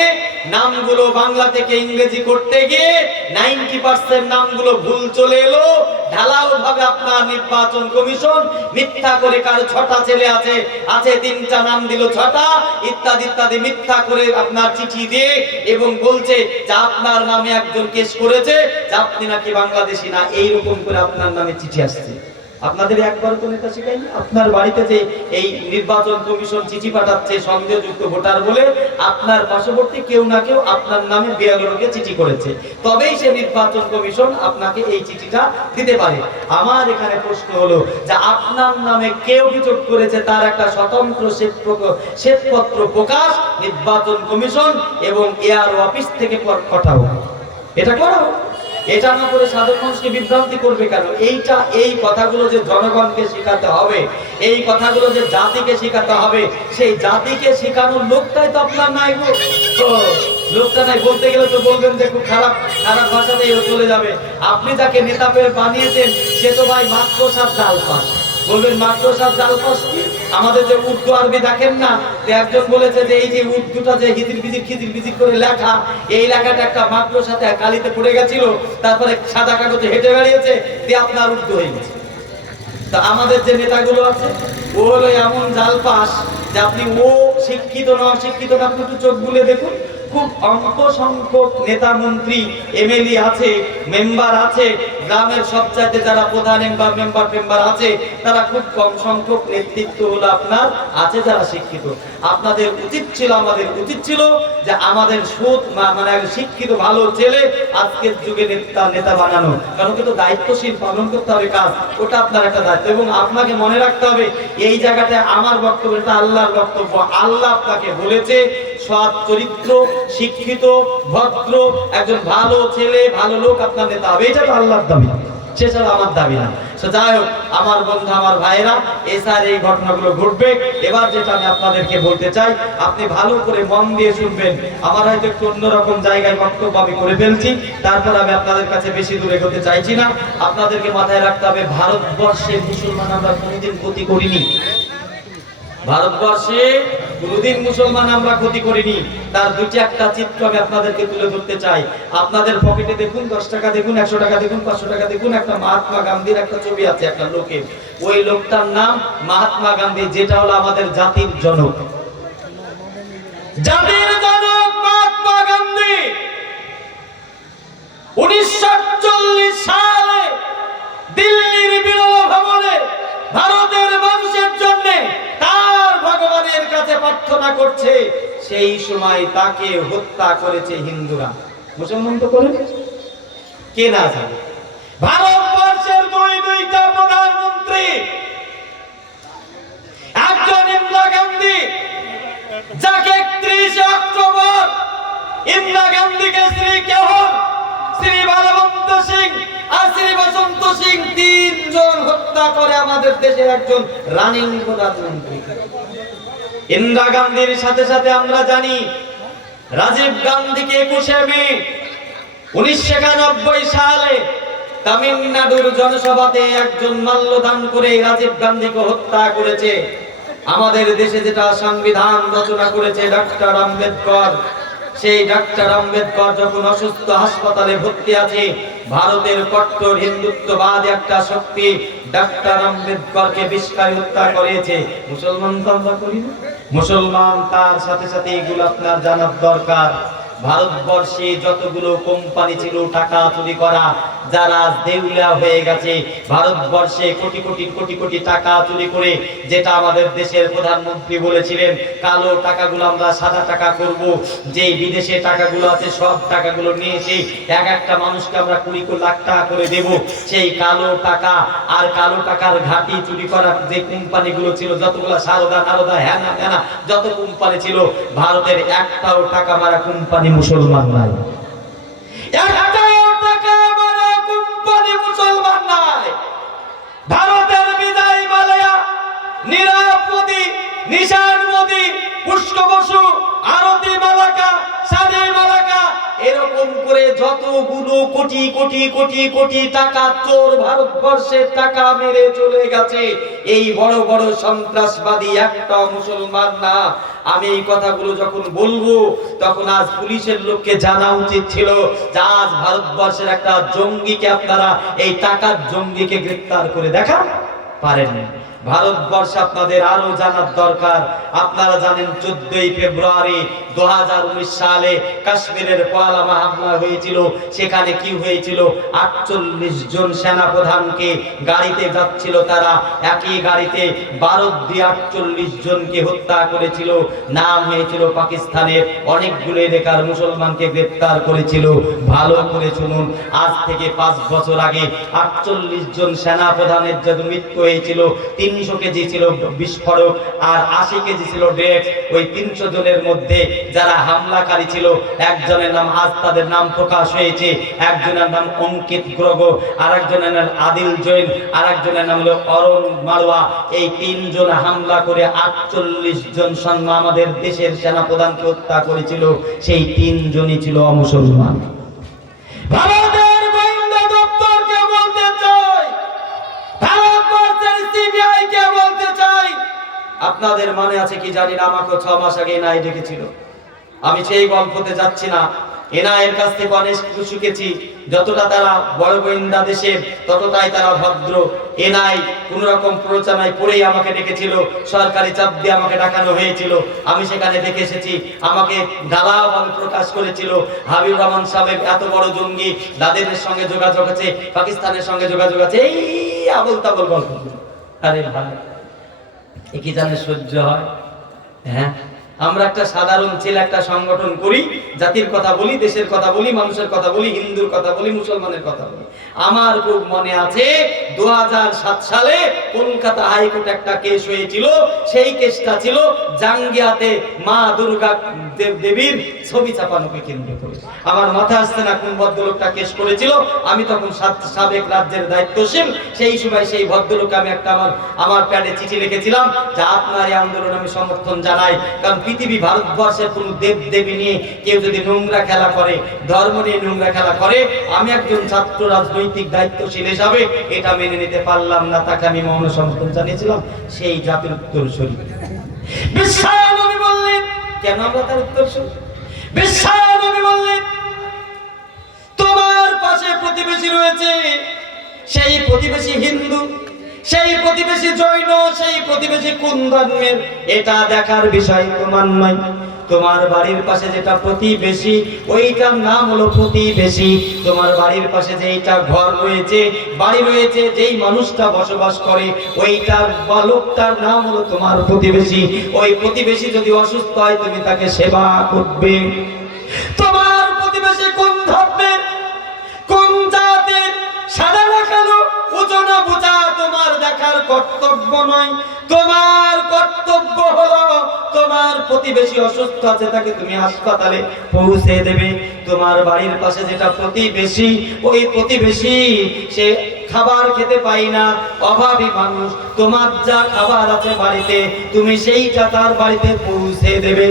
নামগুলো বাংলা থেকে ইংরেজি করতে গিয়ে 90% নামগুলো ভুল চলে এলো। ঢালাও ভাবে আপনার নির্বাচন কমিশন মিথ্যা করে, কারো 6টা ছেলে আছে, 3টা নাম দিল 6টা, ইত্যাদি ইত্যাদি মিথ্যা করে আপনার চিঠি দিয়ে এবং বলছে যে আপনার নামে একজন কেস করেছে যে আপনি নাকি বাংলাদেশি না, এইরকম করে আপনার নামে চিঠি আসছে। আপনাদের একবার তো নেতা শিখায়নি? আপনার বাড়িতে যে এই নির্বাচন কমিশন চিঠি পাঠাচ্ছে সন্দেহযুক্ত ভোটার বলে, আপনার পার্শ্ববর্তী কেউ না কেউ আপনার নামে বিএলওকে চিঠি করেছে, তবেই সে নির্বাচন কমিশন আপনাকে এই চিঠিটা দিতে পারে। আমার এখানে প্রশ্ন হলো যে আপনার নামে কেউ অভিযোগ করেছে, তার একটা স্বতন্ত্র শ্বেতপত্র প্রকাশ নির্বাচন কমিশন এবং এআরও অফিস থেকে পাঠাও, এটা করো। এটা না করে সাধারণ মানুষকে বিভ্রান্তি করবে কেন? এই কথাগুলো যে জনগণকে শেখাতে হবে, এই কথাগুলো যে জাতিকে শেখাতে হবে, সেই জাতিকে শেখানোর লোকটাই তো আপনার নাই গো। লোকটা নাই, বলতে গেলে তো বলবেন যে খুব খারাপ খারাপ ভাষাতেই চলে যাবে। আপনি যাকে নেতা পেয়ে বানিয়েছেন সে তো ভাই মাদ্রাসার জালপাস, বলবেন মাদ্রাসার জালপাস কি? আমাদের যে উর্দু আরবি দেখেন না, একজন বলেছে যে এই যে উর্দুটা যে খিজির বিজির করে লেখা, এই লেখাটা একটা মাদ্রাসাতে কালিতে পড়ে গেছিল, তারপরে সাদা কাগজে হেঁটে বেরিয়েছে, দিয়ে আপনার উর্দু হয়ে গেছে। তা আমাদের যে নেতাগুলো আছে ও হলো এমন জালপাস যে আপনি ও শিক্ষিত না অশিক্ষিত না, আপনি একটু চোখ বুলে দেখুন, খুব অল্প সংখ্যক নেতা মন্ত্রী এমএলএ আছে, মেম্বার আছে, গ্রামের সবচাইতে যারা প্রধান মেম্বার আছে তারা খুব কম সংখ্যক, নেতৃত্ব হলো আপনার আছে যারা শিক্ষিত। আপনাদের উচিত ছিল, আমাদের উচিত ছিল যে আমাদের সুদ মানে শিক্ষিত ভালো ছেলে আজকের যুগে নেতা বানানো, কারণ কিন্তু দায়িত্বশীল পালন করতে হবে কাজ, ওটা আপনার একটা দায়িত্ব। এবং আপনাকে মনে রাখতে হবে এই জায়গাটায় আমার বক্তব্য এটা আল্লাহর বক্তব্য। আল্লাহ আপনাকে বলেছে সৎ চরিত্র, শিক্ষিত, ভদ্র, একজন ভালো ছেলে, ভালো লোক আপনার নেতা হবে, এটা তো আল্লাহর দাবি, সেছাড়া আমার দাবি না। যাই হোক আমার বন্ধু, আমার ভাইরা, এসআর এই ঘটনাগুলো ঘটবে। এবার যেটা আমি আপনাদেরকে বলতে চাই, আপনি ভালো করে মন দিয়ে শুনবেন। আমার হয়তো একটু অন্যরকম জায়গায় বক্তব্য আমি করে ফেলছি, তারপর আমি আপনাদের কাছে বেশি দূরে এগোতে চাইছি না। আপনাদেরকে মাথায় রাখতে হবে ভারতবর্ষে মুসলমান আমরা কোনোদিন ক্ষতি করিনি, ভারতবর্ষে কোনদিন মুসলমান আমরা ক্ষতি করিনি। তার দুটি একটা চিত্র আমি আপনাদেরকে তুলে ধরতে চাই। আপনাদের পকেটে দেখুন, 10 টাকা দেখুন, 100 টাকা দেখুন, 500 টাকা দেখুন, একটা মহাত্মা গান্ধীর একটা ছবি আছে একটা লোকের, ওই লোকটার নাম মহাত্মা গান্ধী, যেটা হলো আমাদের জাতির জনক, জাতির জনক মহাত্মা গান্ধী। 1940 সালে দিল্লির বিরল ভবনে ভারতের মানুষের জন্য তার ভগবানের কাছে প্রার্থনা করছে, সেই সময় তাকে হত্যা করেছে হিন্দুরা। মুসলমান তো করে কে না জানে? ভারতবর্ষের দুইটা প্রধানমন্ত্রী, একজন ইন্দিরা গান্ধী, যাকে 31 অক্টোবর ইন্দিরা গান্ধীকে শ্রী শ্রী বলবন্ত সিং আর শ্রী বসন্ত সিং, তিনজন হত্যা করে আমাদের দেশের একজন রানিং প্রধানমন্ত্রী। ইন্দিরা গান্ধীর সাথে সাথে আমরা জানি রাজীব গান্ধীকে 21শে মে 1991 সালে তামিলনাড়ুর জনসভাতে একজন মাল্যদান করে রাজীব গান্ধীকে হত্যা করেছে। আমাদের দেশে যেটা সংবিধান রচনা করেছে ডক্টর আম্বেদকর, সেই ডক্টর আম্বেদকর যখন অসুস্থ হাসপাতালে ভর্তি আছে, ভারতের কট্টর হিন্দুত্ববাদ একটা শক্তি ডক্টর আম্বেদকরকে বিষ খাইয়ে হত্যা করেছে। মুসলমান তো আমরা করি না, মুসলমান। তার সাথে সাথে এগুলো আপনার জানার দরকার। ভারতবর্ষে যতগুলো কোম্পানি ছিল টাকা চুরি করা, যারা দেউলিয়া হয়ে গেছে, ভারতবর্ষে কোটি কোটি কোটি কোটি টাকা চুরি করে, যেটা আমাদের দেশের প্রধানমন্ত্রী বলেছিলেন কালো টাকাগুলো আমরা সাদা টাকা করব, যে বিদেশে টাকাগুলো আছে সব টাকাগুলো নিয়ে এসে এক একটা মানুষকে আমরা 20 লাখ টাকা করে দেব। সেই কালো টাকা আর কালো টাকার ঘাটি চুরি করা যে কোম্পানিগুলো ছিল, যতগুলো সারদা নারদা হ্যানা হ্যানা যত কোম্পানি ছিল, ভারতের একটাও টাকা মারা কোম্পানি মুসলমান নাই। একটাও টাকা মারা কোম্পানি মুসলমান নাই। ভারতের বিদায় মালয়া, নীরব মোদী, নিশান মোদী, পুষ্প বসু, আরতি মালাকা, সাদে মালাকা, এরকম করে যতগুলো কোটি কোটি কোটি কোটি টাকা চোর ভারতবর্ষের টাকা মেরে চলে গেছে, এই বড় বড় সন্ত্রাসবাদী একটা মুসলমান না। আমি এই কথাগুলো যখন বলবো তখন আজ পুলিশের লোককে জানা উচিত ছিল যে আজ ভারতবর্ষের একটা জঙ্গিকে আপনারা এই টাকার জঙ্গিকে গ্রেফতার করে দেখান পারেন। ভারতবর্ষ আপনাদের আরো জানার দরকার। আপনারা জানেন 14ই ফেব্রুয়ারি 2019 সালে কাশ্মীরের পহেলগাঁও হামলা হয়েছিল। সেখানে কি হয়েছিল, 48 জন সেনাপ্রধানকে গাড়িতে যাচ্ছিল, তারা একই গাড়িতে 12 দিয়ে 48 জনকে হত্যা করেছিল। নাম হয়েছিল পাকিস্তানের অনেকগুলো এলাকার মুসলমানকে গ্রেফতার করেছিল। ভালো করে শুনুন, আজ থেকে 5 বছর আগে 48 জন সেনাপ্রধানের যদি মৃত্যু হয়েছিল, 300 কেজি ছিল বিস্ফোরক আর 80 কেজি ছিল ড্রাগস। ওই 300 জনের মধ্যে যারা হামলাকারী ছিল, একজনের নাম আজ তাদের নাম প্রকাশ হয়েছে, একজনের নাম অঙ্কিত গ্রগ, আরেকজনের নাম আদিল জৈন, আরেকজনের নাম হলো অরুণ মারওয়া। এই 3 জন হামলা করে 48 জন আমাদের দেশের সেনাপ্রধানকে হত্যা করেছিল। সেই 3 জনই ছিল অমুসলমান। ভারতের গোয়েন্দা দপ্তরকে বলতে চাই, ভারতবর্ষের সিবিআই কে বলতে চাই, আপনাদের মনে আছে কি জানি না, আমাকে 6 মাস আগে এনআই ডেকেছিল। আমি সেই গল্পতে যাচ্ছি না। এনআইয়ের কাছ থেকে অনেক কিছু শিখেছি। যতটা তারা বড় গোয়েন্দা দেশের, ততটাই তারা ভদ্র। এনআই কোন রকম প্ররোচনায় পড়েই আমাকে ডেকেছিল, সরকারি চাপ দিয়ে আমাকে ডাকানো হয়েছিল। আমি সেখানে দেখে এসেছি। আমাকে ঢালাওভাবে প্রকাশ করেছিল হাবিবুর রহমান সাহেব এত বড় জঙ্গি, দাদের সঙ্গে যোগাযোগ আছে, পাকিস্তানের সঙ্গে যোগাযোগ আছে, এই আবল তাবল গল্প। আরে ভাই, এ কি জানে সহ্য হয়? হ্যাঁ, আমরা একটা সাধারণ ছেলে, একটা সংগঠন করি, জাতির কথা বলি, দেশের কথা বলি, মানুষের কথা বলি, হিন্দুর কথা বলি, মুসলমানের কথা বলি। আমার খুব মনে আছে 2007 সালে কলকাতা হাইকোর্টে একটা কেস হয়েছিল। সেই কেসটা ছিল জাঙ্গিয়াতে মা দুর্গা দেবীর ছবি চাপানোকে কেন্দ্র করে। আমার মাথায় আসছে না কোন ভদ্রলোকটা কেস করেছিল। আমি তখন সাবেক রাজ্যের দায়িত্বশীল। সেই সময় সেই ভদ্রলোককে আমি একটা আমার প্যাডে চিঠি লিখেছিলাম যে আপনার এই আন্দোলন আমি সমর্থন জানাই। কারণ পৃথিবী ভারতবর্ষের কোন দেব দেবী নিয়ে কেউ যদি নোংরা খেলা করে, ধর্ম নিয়ে নোংরা খেলা করে, আমি একজন ছাত্র রাজনৈতিক দায়িত্বশীল হিসাবে এটা মেনে নিতে পারলাম না। তাকে আমি মৌন সমর্থন জানিয়েছিলাম। সেই জাতির উত্তরসূরি বিশ্বনবী বললেন, কেন আমরা তার উত্তরসূরি? বিশ্বনবী বললেন, তোমার পাশে প্রতিবেশী রয়েছে, সেই প্রতিবেশী হিন্দু, সেই প্রতিবেশী জৈন, সেই প্রতিবেশী কোন ধর্মের, এটা দেখার বিষয় তোমার নয়। তোমার বাড়ির পাশে যেটা প্রতিবেশী, ওইটার নাম হলো প্রতিবেশী। তোমার বাড়ির পাশে যেইটা ঘর রয়েছে, বাড়ি রয়েছে, যেই মানুষটা বসবাস করে, ওইটার বা লোকটার নাম হলো তোমার প্রতিবেশী। ওই প্রতিবেশী যদি অসুস্থ হয়, তুমি তাকে সেবা করবে। তোমার প্রতিবেশী কোন ধর্মের, কোন জাতের, সাদা না কালো, ওজন বোঝা তোমার দেখার কর্তব্য নয়। তোমার কর্তব্য হলো তোমার প্রতিবেশী অসুস্থ আছে, তাকে তুমি হাসপাতালে পৌঁছে দেবে। তোমার বাড়ির পাশে যেটা প্রতিবেশী, ওই প্রতিবেশী সে খাবার খেতে পাই না, অভাবী মানুষ, তোমার যা খাবার আছে বাড়িতে তুমি সেইটা তার বাড়িতে পৌঁছে দেবে।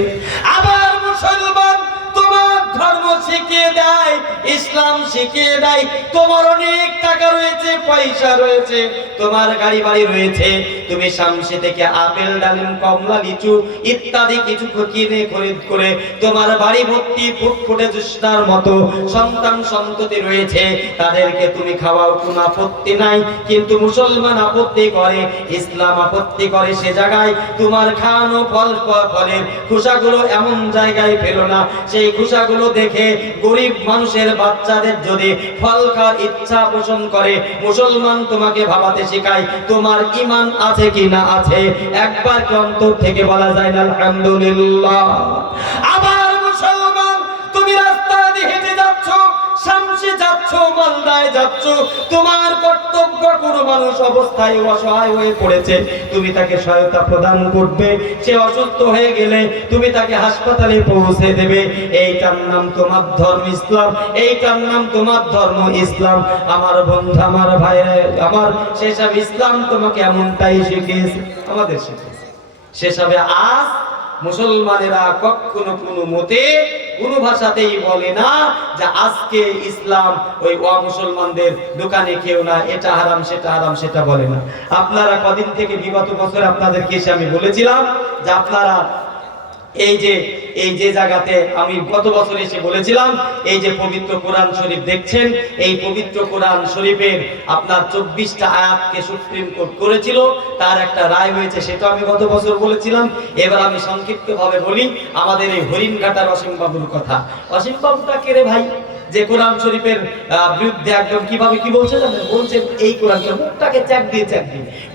আবার মুসলমান তোমার ধর্ম শিখিয়ে দেয়, ইসলাম শিখিয়ে দেয়। তোমার অনেক টাকা রয়েছে, পয়সা রয়েছে, তোমার গাড়ি বাড়ি রয়েছে, তুমি শামসি থেকে আপেল, ডালিম, কমলা, লিচু ইত্যাদি কিছু কিনে খরিদ করে তোমার বাড়ি ভর্তি ফুটফুটে জুসনার মতো সন্তান সন্ততি রয়েছে, তাদেরকে তুমি খাওয়াও, কোনো আপত্তি নাই। কিন্তু মুসলমান আপত্তি করে, ইসলাম আপত্তি করে। সে জায়গায় তোমার খাওয়ানো ফলের খোসাগুলো এমন জায়গায় ফেলো না, সেই খোসাগুলো দেখে গরিব মানুষের বাচ্চাদের যদি ফল খাওয়ার ইচ্ছা পোষণ করে, মুসলমান তোমাকে ভাবাতে শেখায় তোমার ঈমান আছে কি না আছে। একবার কি অন্তর থেকে বলা যায় না আলহামদুলিল্লাহ? আবার মুসলমান তুমি রাস্তা দিয়ে হেঁটে যাচ্ছ, শামসে যাচ্ছ, মালদায় যাচ্ছ, তোমার কর্তব্য কোনো মানুষ অবস্থায় অসহায় হয়ে পড়েছে, তুমি তাকে সহায়তা প্রদান করবে। সে অসুস্থ হয়ে গেলে তুমি তাকে হাসপাতালে পৌঁছে দেবে। এইটার নাম তোমার ধর্ম ইসলাম, এইটার নাম তোমার ধর্ম ইসলাম। আমার বন্ধু, আমার ভাইরা আমার, সেসব ইসলাম তোমাকে এমনটাই শিখিয়েছে, আমাদের শিখিয়েছে। সেসবে আজ মুসলমানেরা কখনো কোনো মতে কোনো ভাষাতেই বলে না যে আজকে ইসলাম ওই মুসলমানদের দোকানে খেও না, এটা হারাম সেটা হারাম, সেটা বলে না। আপনারা কদিন থেকে বিগত বছর আপনাদেরকে এসে আমি বলেছিলাম যে আপনারা এই যে জায়গাতে আমি গত বছর এসে বলেছিলাম, এই যে পবিত্র কোরআন শরীফ দেখছেন, এই পবিত্র কোরআন শরীফের আপনার 24টা আয়াতকে সুপ্রিম কোর্ট করেছিল, তার একটা রায় হয়েছে, সেটা আমি গত বছর বলেছিলাম। এবার আমি সংক্ষিপ্তভাবে বলি আমাদের এই হরিণঘাটার অসীম বাবুর কথা। অসীম বাবুটা কে রে ভাই, যে কোরআন শরীফের বিরুদ্ধে একদম কিভাবে কি বলছে জানেন? বলছে এই কোরআনকে মুখটাকে চ্যাক দিয়ে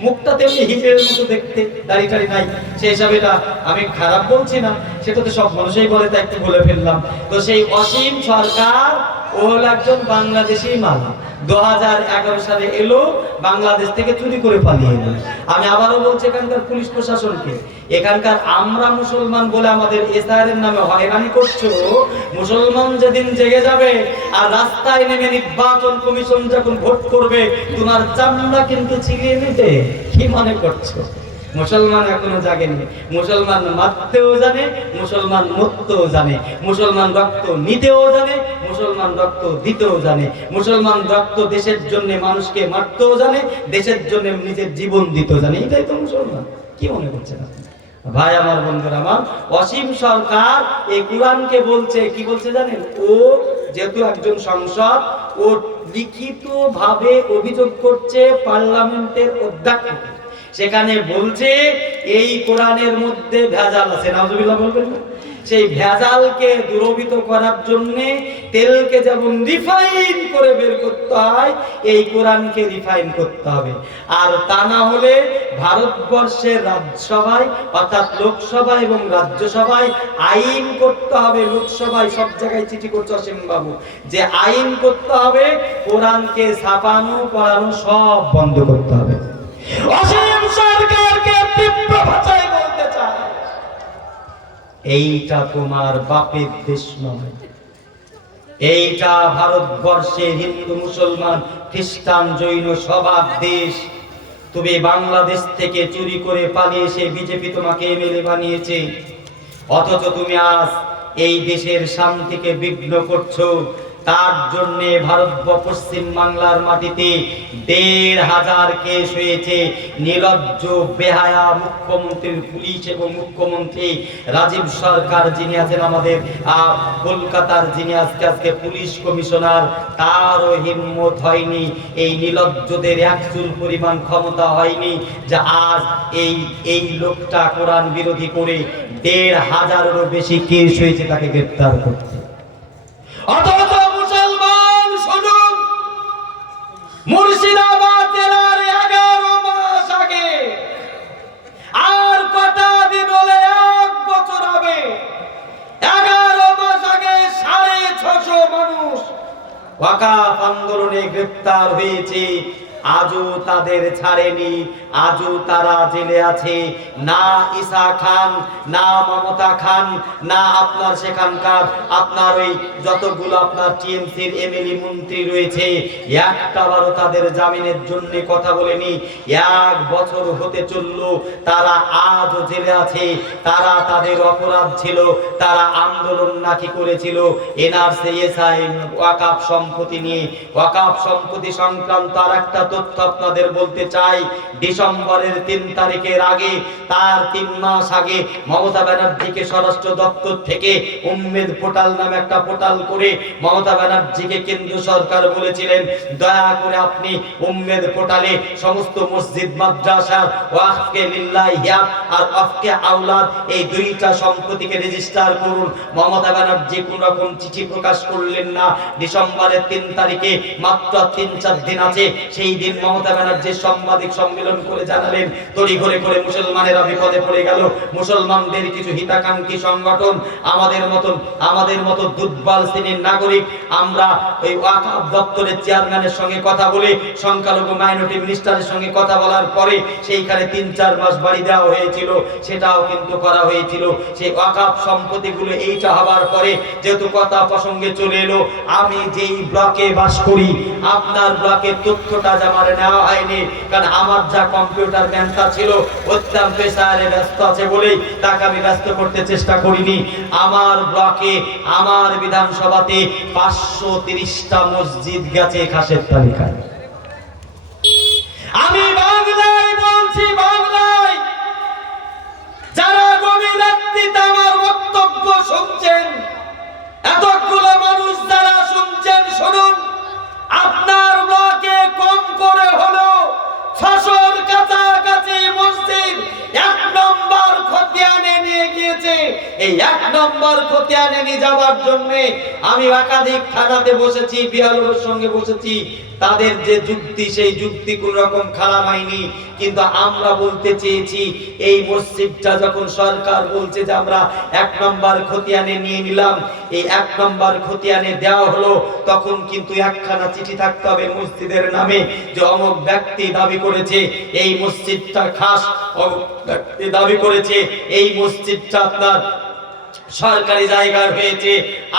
মুখটা তেমনি হিজড়ের মতো দেখতে, দাড়ি টাড়ি নাই। সেই হিসাবে এটা আমি খারাপ বলছি না, সেটা তো সব মানুষই বলে, তাই একটু বলে ফেললাম। তো সেই অসীম সরকার ও হলো একজন বাংলাদেশি মালা, 2011 সালে এলো, বাংলাদেশ থেকে চুরি করে পালিয়ে এলো। আমি আবারও বলছি এখানকার পুলিশ প্রশাসনকে, এখানকার আমরা মুসলমান বলে আমাদের এসআইআর নামে হয়রানি করছো। মুসলমান যেদিন জেগে যাবে আর রাস্তায় নেমে নির্বাচন কমিশন যখন ভোট করবে, তোমার চামড়া কিন্তু ছিলিয়ে নিতে কি মনে করছো? মুসলমান এখনো জাগেনি। মুসলমান মারতেও জানে, মুসলমান মরতেও জানে, মুসলমান রক্ত নিতেও জানে, মুসলমান রক্ত দিতেও জানে, মুসলমান রক্ত দেশের জন্য মানুষকে মারতেও জানে, দেশের জন্য নিজের জীবন দিতেও জানে। এটাই তো মুসলমান। কি মনে করছেন আপনি? ভাই আমার, বন্ধুরা আমার, অসীম সরকার এই কোরআনকে বলছে, কি বলছে জানেন? ও যেহেতু একজন সংসদ, ও লিখিত ভাবে অভিযোগ করছে পার্লামেন্টের অধ্যক্ষ, সেখানে বলছে এই কোরআনের মধ্যে ভেজাল আছে। নাউজুবিল্লাহ বলবেন না? সেই ভেজালকে দূরীভূত করার জন্য তেলকে যেমন রিফাইন করে বের করতে হয়, এই কোরআনকে রিফাইন করতে হবে। আর তা না হলে ভারতবর্ষের রাজ্যসভায় অর্থাৎ লোকসভা এবং রাজ্যসভায় আইন করতে হবে। লোকসভায় সব জায়গায় চিঠি করছে অসীম বাবু যে আইন করতে হবে, কোরআনকে ছাপানো পড়ানো সব বন্ধ করতে হবে। অসীম সরকারকে তীব্র ভাষায় বলতে চায়, এইটা তোমার বাপের দেশ নয়, এইটা ভারতবর্ষে হিন্দু মুসলমান খ্রিস্টান জৈন সবার দেশ। তুমি বাংলাদেশ থেকে চুরি করে পালিয়ে এসে বিজেপি তোমাকে এমএলএ বানিয়েছে, অথচ তুমি আজ এই দেশের শান্তিকে বিঘ্ন করছো। তার জন্য পশ্চিম বাংলার মাটিতে ১৫০০ কেস হয়েছে। নির্লজ্জ বেহায়া মুখ্যমন্ত্রীর পুলিশ এবং মুখ্যমন্ত্রী রাজীব সরকার যিনি আছেন আমাদের কলকাতার, যিনি আজকে পুলিশ কমিশনার, তারও হিম্মত হয়নি, এই নির্লজ্জদের এক চুল পরিমাণ ক্ষমতা হয়নি যে আজ এই লোকটা কোরআন বিরোধী করে ১৫০০-এরও বেশি কেস হয়েছে তাকে গ্রেফতার করতে। অথচ মুসলমান শুনুন, মুর্শিদাবাদ জেলার 11 মাস আগে, আর কটা দিন হলে 1 বছর হবে, 11 মাস আগে 650 মানুষ ওয়াকাফ আন্দোলনে গ্রেফতার হয়েছে, আজও তাদের ছাড়েনি, আজও তারা জেলে আছে। না ঈসা খান, না মমতা খান, না আপনার সেখানকার আপনার ওই যতগুলো আপনার টিএমসির এমএলএ মন্ত্রী রয়েছে, একটাবারও তাদের জামিনের জন্য কথা বলেনি। 1 বছর হতে চললো, তারা আজও জেলে আছে। তারা তাদের অপরাধ ছিল, তারা আন্দোলন নাকি করেছিল এনআরসি এসআই ওয়াকাফ সম্পত্তি নিয়ে। ওয়াকাফ সম্পত্তি সংক্রান্ত আর একটা তথ্য আপনাদের বলতে চাই। ডিসেম্বরের 3 তারিখের আগে, তার 3 মাস আগে মমতা ব্যানার্জিকে স্বরাষ্ট্র দপ্তর থেকে উম্মেদ পোর্টাল নামে একটা পোর্টাল করে মমতা ব্যানার্জিকে কেন্দ্র সরকার বলেছিলেন, দয়া করে আপনি উম্মেদ পোর্টালে সমস্ত মসজিদ মাদ্রাসার ওয়াকফে লিল্লাহিয়া আর ওয়াকফে আওলাদ এই দুইটা সম্পত্তিকে রেজিস্টার করুন। মমতা ব্যানার্জি কোন রকম চিঠি প্রকাশ করলেন না। ডিসেম্বরের 3 তারিখে মাত্র 3-4 দিন আছে, সেই দিন মমতা ব্যানার্জি সাংবাদিক সম্মেলন করে জানালেন, তড়ি ঘরে করে মুসলমানেরা বিপদে পড়ে গেল। মুসলমানদের কিছু হিতাকাঙ্ক্ষী সংগঠন, আমাদের মতো দুর্বল শ্রেণীর নাগরিক, আমরা ওই ওয়াকফ দপ্তরের চেয়ারম্যানের সঙ্গে কথা বলে, সংখ্যালঘু মাইনরিটি মিনিস্টারের সঙ্গে কথা বলার পরে সেইখানে 3-4 মাস বাড়ি দেওয়া হয়েছিল, সেটাও কিন্তু করা হয়েছিল। সেই ওয়াকফ সম্পত্তিগুলো এইটা হবার পরে যেহেতু কথা প্রসঙ্গে চলে এলো, আমি যেই ব্লকে বাস করি, আপনার ব্লকের তথ্যটা আমার নেওয়া হয়নি, কারণ আমার যা কম্পিউটার জ্ঞানটা ছিল উত্তম পেশায় ব্যস্ত আছে বলেই তাকে আমি ব্যস্ত করতে চেষ্টা করিনি। আমার ব্লকে, আমার বিধানসভাতে 530টা মসজিদ গেছে খাসের তালিকায়। আমি বাংলায় বলছি, বাংলায় যারা গভীর রাত্রিতে আমার বক্তব্য শুনছেন, এতগুলো মানুষ যারা শুনছেন, শুনুন, আপনার ব্লকে কম করে হলো 600-র কাছাকাছি মসজিদ 1 নম্বর খতিয়ানে নিয়ে গিয়েছে। এই 1 নম্বর খতিয়ানে নিয়ে যাওয়ার জন্য আমি একাধিক থানাতে বসেছি, বিএলওর সঙ্গে বসেছি। তাদের যে যুক্তি, সেই যুক্তি কোন রকম খারাপ হয়নি, কিন্তু আমরা বলতে চেয়েছি এই মসজিদটা যখন সরকার বলছে যে আমরা 1 নম্বর খতিয়ানে নিয়ে নিলাম, এই 1 নম্বর খতিয়ানে দেওয়া হলো, তখন কিন্তু একখানা চিঠি থাকতে হবে মসজিদের নামে, যে অমুক ব্যক্তি দাবি করেছে এই মসজিদটা খাস, অমুক ব্যক্তি দাবি করেছে এই মসজিদটা আপনার সরকারি জায়গার হয়েছে।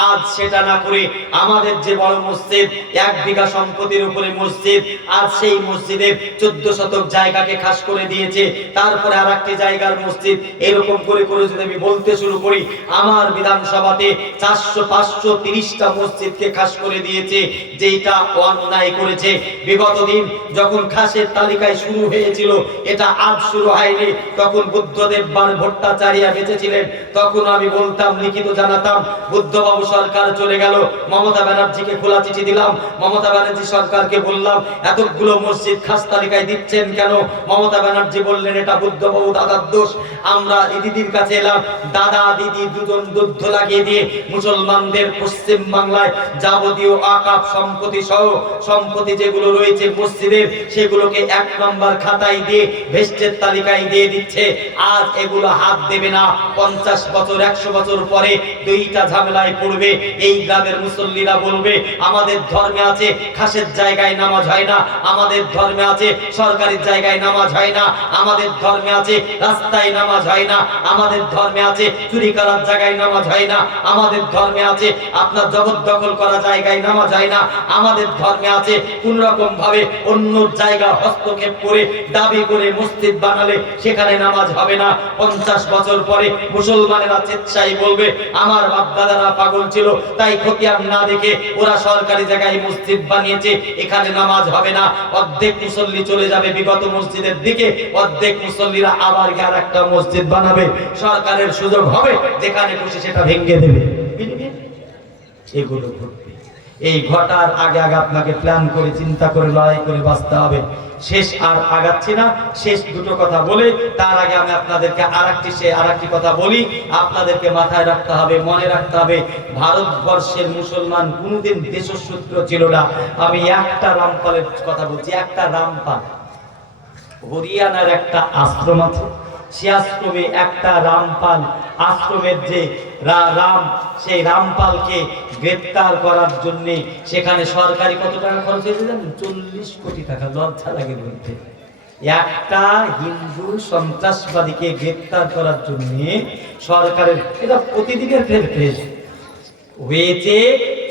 আজ সেটা না করে আমাদের যে বড় মসজিদ, 1 বিঘা সম্পত্তির উপরে মসজিদ, আজ সেই মসজিদের 14 শতক জায়গাকে খাস করে দিয়েছে, তারপরে আর একটি জায়গার মসজিদ, এরকম করে করে যদি আমি বলতে শুরু করি, আমার বিধানসভাতে 400-530টা মসজিদকে খাস করে দিয়েছে, যেটা অন্যায় করেছে। বিগত দিন যখন খাসের তালিকায় শুরু হয়েছিল, এটা আজ শুরু হয়নি, তখন বুদ্ধদেব ভট্টাচার্য বেঁচে ছিলেন, তখন আমি বলতাম, লিখিত জানাতাম, বুদ্ধবাবু সরকার চলে গেল, মমতা ব্যানার্জিকে খোলা চিঠি দিলাম, মমতা ব্যানার্জি সরকারকে বললাম এতগুলো মসজিদ খাস তালিকায় দিচ্ছেন কেন? মমতা ব্যানার্জি বললেন এটা বুদ্ধবাবু দাদার দোষ। আমরা দিদির কাছে এলাম, দাদা দিদি দুজন যুদ্ধ লাগিয়ে দিয়ে মুসলমানদের পশ্চিম বাংলায় যাবতীয় ওয়াকফ সম্পত্তি সহ সম্পত্তি যেগুলো রয়েছে মসজিদের, সেগুলোকে 1 নম্বর খাতায় দিয়ে ভেস্টের তালিকায় দিয়ে দিচ্ছে। আজ এগুলো হাত দেবে না, 50 বছর 100 বছর পরে দুইটা ঝামেলায় পড়বে। এই গ্রামের মুসল্লিরা বলবে আমাদের ধর্মে আছে খাসের জায়গায় নামাজ হয় না, আমাদের ধর্মে আছে সরকারি জায়গায় নামাজ হয় না, আমাদের ধর্মে আছে রাস্তায় নামাজ হয় না, আমাদের ধর্মে আছে চুরি করার জায়গায় নামাজ হয় না, আমাদের ধর্মে আছে আপনার জবরদখল করা জায়গায় নামাজ হয় না, আমাদের ধর্মে আছে কোন রকম ভাবে অন্য জায়গা হস্তক্ষেপ করে দাবি করে মসজিদ বানালে সেখানে নামাজ হবে না। 50 বছর পরে মুসলমানেরা স্বেচ্ছায় বলবে আমার বাপ দাদারা পাগল ছিল, তাই খতিয়ান না দেখে ওরা সরকারি জায়গায় মসজিদ বানিয়েছে, এখানে নামাজ হবে না। অর্ধেক মুসল্লি চলে যাবে বিগত মসজিদের দিকে, অর্ধেক মুসল্লিরা আবার আর একটা মসজিদ বানাবে, সরকারের সুযোগ হবে যেখানে খুশি সেটা ভেঙে দেবে। এগুলো ঘটবে। এই ঘটার আগে আগে আপনাকে প্ল্যান করে চিন্তা করে লড়াই করে বাঁচতে হবে। শেষ আর আগাচ্ছি না, শেষ দুটো কথা বলে তার আগে আমি আপনাদেরকে আরেকটি কথা বলি, আপনাদেরকে মাথায় রাখতে হবে, মনে রাখতে হবে, ভারতবর্ষের মুসলমান কোনোদিন দেশশত্রু ছিল না। আমি একটা রামপালের কথা বলছি, একটা রামপাল, হরিয়ানার একটা আশ্রম আছে, সে আশ্রমে একটা রামপাল আশ্রমের যে রাম, সেই রামপালকে গ্রেপ্তার করার জন্য সেখানে সরকারি কত টাকা খরচ হয়েছে জানেন? 40 কোটি টাকা। লজ্জা লাগে বলতে। একটা হিন্দু সন্ত্রাসবাদীকে গ্রেপ্তার করার জন্য সরকারের, এটা প্রতিদিনের প্রেস হয়েছে,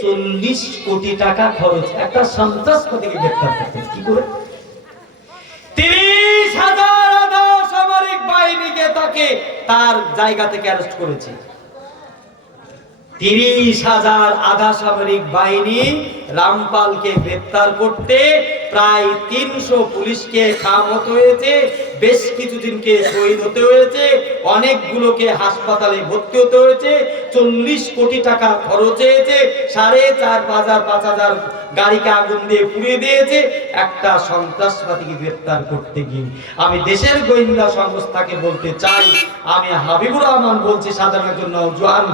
40 কোটি টাকা খরচ একটা সন্ত্রাসবাদীকে গ্রেপ্তার করতে। কি করে? 30,000 আধা সামরিক বাহিনীকে তাকে তার জায়গা থেকে অ্যারেস্ট করেছে। 30,000 আধা সামরিক বাহিনী রামপালকে গ্রেপ্তার করতে প্রায় 300 পুলিশকে খাম হতে হয়েছে, বেশ কিছুদিনকে শহীদ হতে হয়েছে, অনেকগুলোকে হাসপাতালে ভর্তি হতে হয়েছে, 40 কোটি টাকা খরচ হয়েছে, 4,500-5,000 গাড়িকে আগুন দিয়ে পুড়িয়ে দিয়েছে একটা সন্ত্রাসবাদীকে গ্রেপ্তার করতে গিয়ে। আমি দেশের গোয়েন্দা সংস্থাকে বলতে চাই, আমি হাবিবুর রহমান বলছি, সাধারণ একজন নওজোয়ান,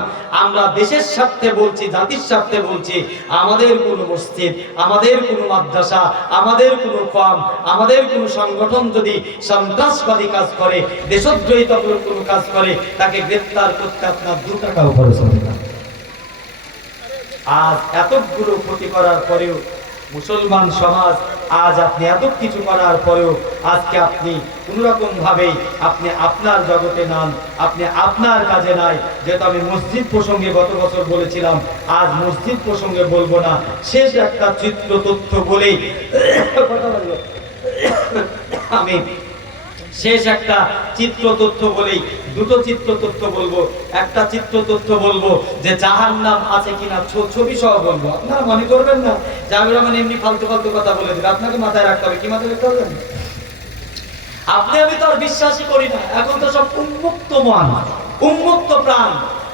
আমরা দেশের স্বার্থে বলছি, জাতির স্বার্থে বলছি, আমাদের কোনো মসজিদ, আমাদের কোনো মাদ্রাসা, আমাদের কোনো ফার্ম, আমাদের কোনো সংগঠন যদি সন্ত্রাসবাদী কাজ করে, দেশদ্রোহিতামূলক কোনো কাজ করে, তাকে গ্রেপ্তার করতে আপনার 2 টাকাও খরচ হবে না। আজ এতগুলো ক্ষতি করার পরেও মুসলমান সমাজ, আজ আপনি এত কিছু করার পরেও আজকে আপনি কোনোরকম ভাবে আপনি আপনার জগতে নান, আপনি আপনার কাজে নাই। যেহেতু আমি মসজিদ প্রসঙ্গে গত বছর বলেছিলাম, আজ মসজিদ প্রসঙ্গে বলবো না, শেষ একটা চিত্র তথ্য বলেই আমি শেষ একটা চিত্র তথ্য বলেই, দুটো চিত্র তথ্য বলবো। একটা চিত্র তথ্য বলবো যে জাহান্নাম আছে কিনা ছবি সহ বলবো। আপনারা মনে করবেন না যে আমি এমনি ফালতু ফালতু কথা বলে দিবে, আপনাকে মাথায় রাখতে হবে। কি মাথায় রাখতে হবে? আপনি আমি তো আর বিশ্বাসই করি না। এখন তো সব উন্মুক্ত মন, উন্মুক্ত প্রাণ,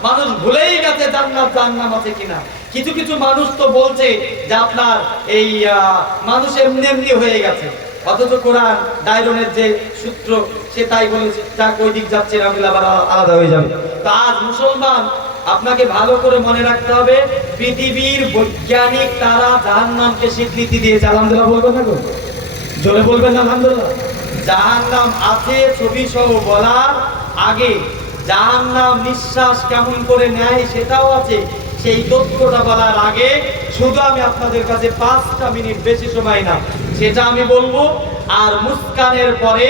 মানুষ ভুলেই গেছে জান্নাত জাহান্নাম আছে কিনা। কিছু কিছু মানুষ তো বলছে যে আপনার এই মানুষ এমনি এমনি হয়ে গেছে, অথচ কোরআন ডায়রনের যে সূত্র সে তাই বলেছে, যা কই দিক যাচ্ছে না আবার আলাদা হয়ে যাবে। তো আজ মুসলমান আপনাকে ভালো করে মনে রাখতে হবে, পৃথিবীর বৈজ্ঞানিক তারা জাহান্নামকে স্বীকৃতি দিয়েছে। আলহামদুলিল্লাহ বলবেন না? জোরে বলবেন না আলহামদুলিল্লাহ? জাহান্নাম আছে ছবি সহ বলার আগে জাহান্নাম নিঃশ্বাস কেমন করে নেয় সেটাও আছে, সেই তথ্যটা বলার আগে শুধু আমি আপনাদের কাছে 5টা মিনিট, বেশি সময় না, সেটা আমি বলবো। আর মুস্কানের পরে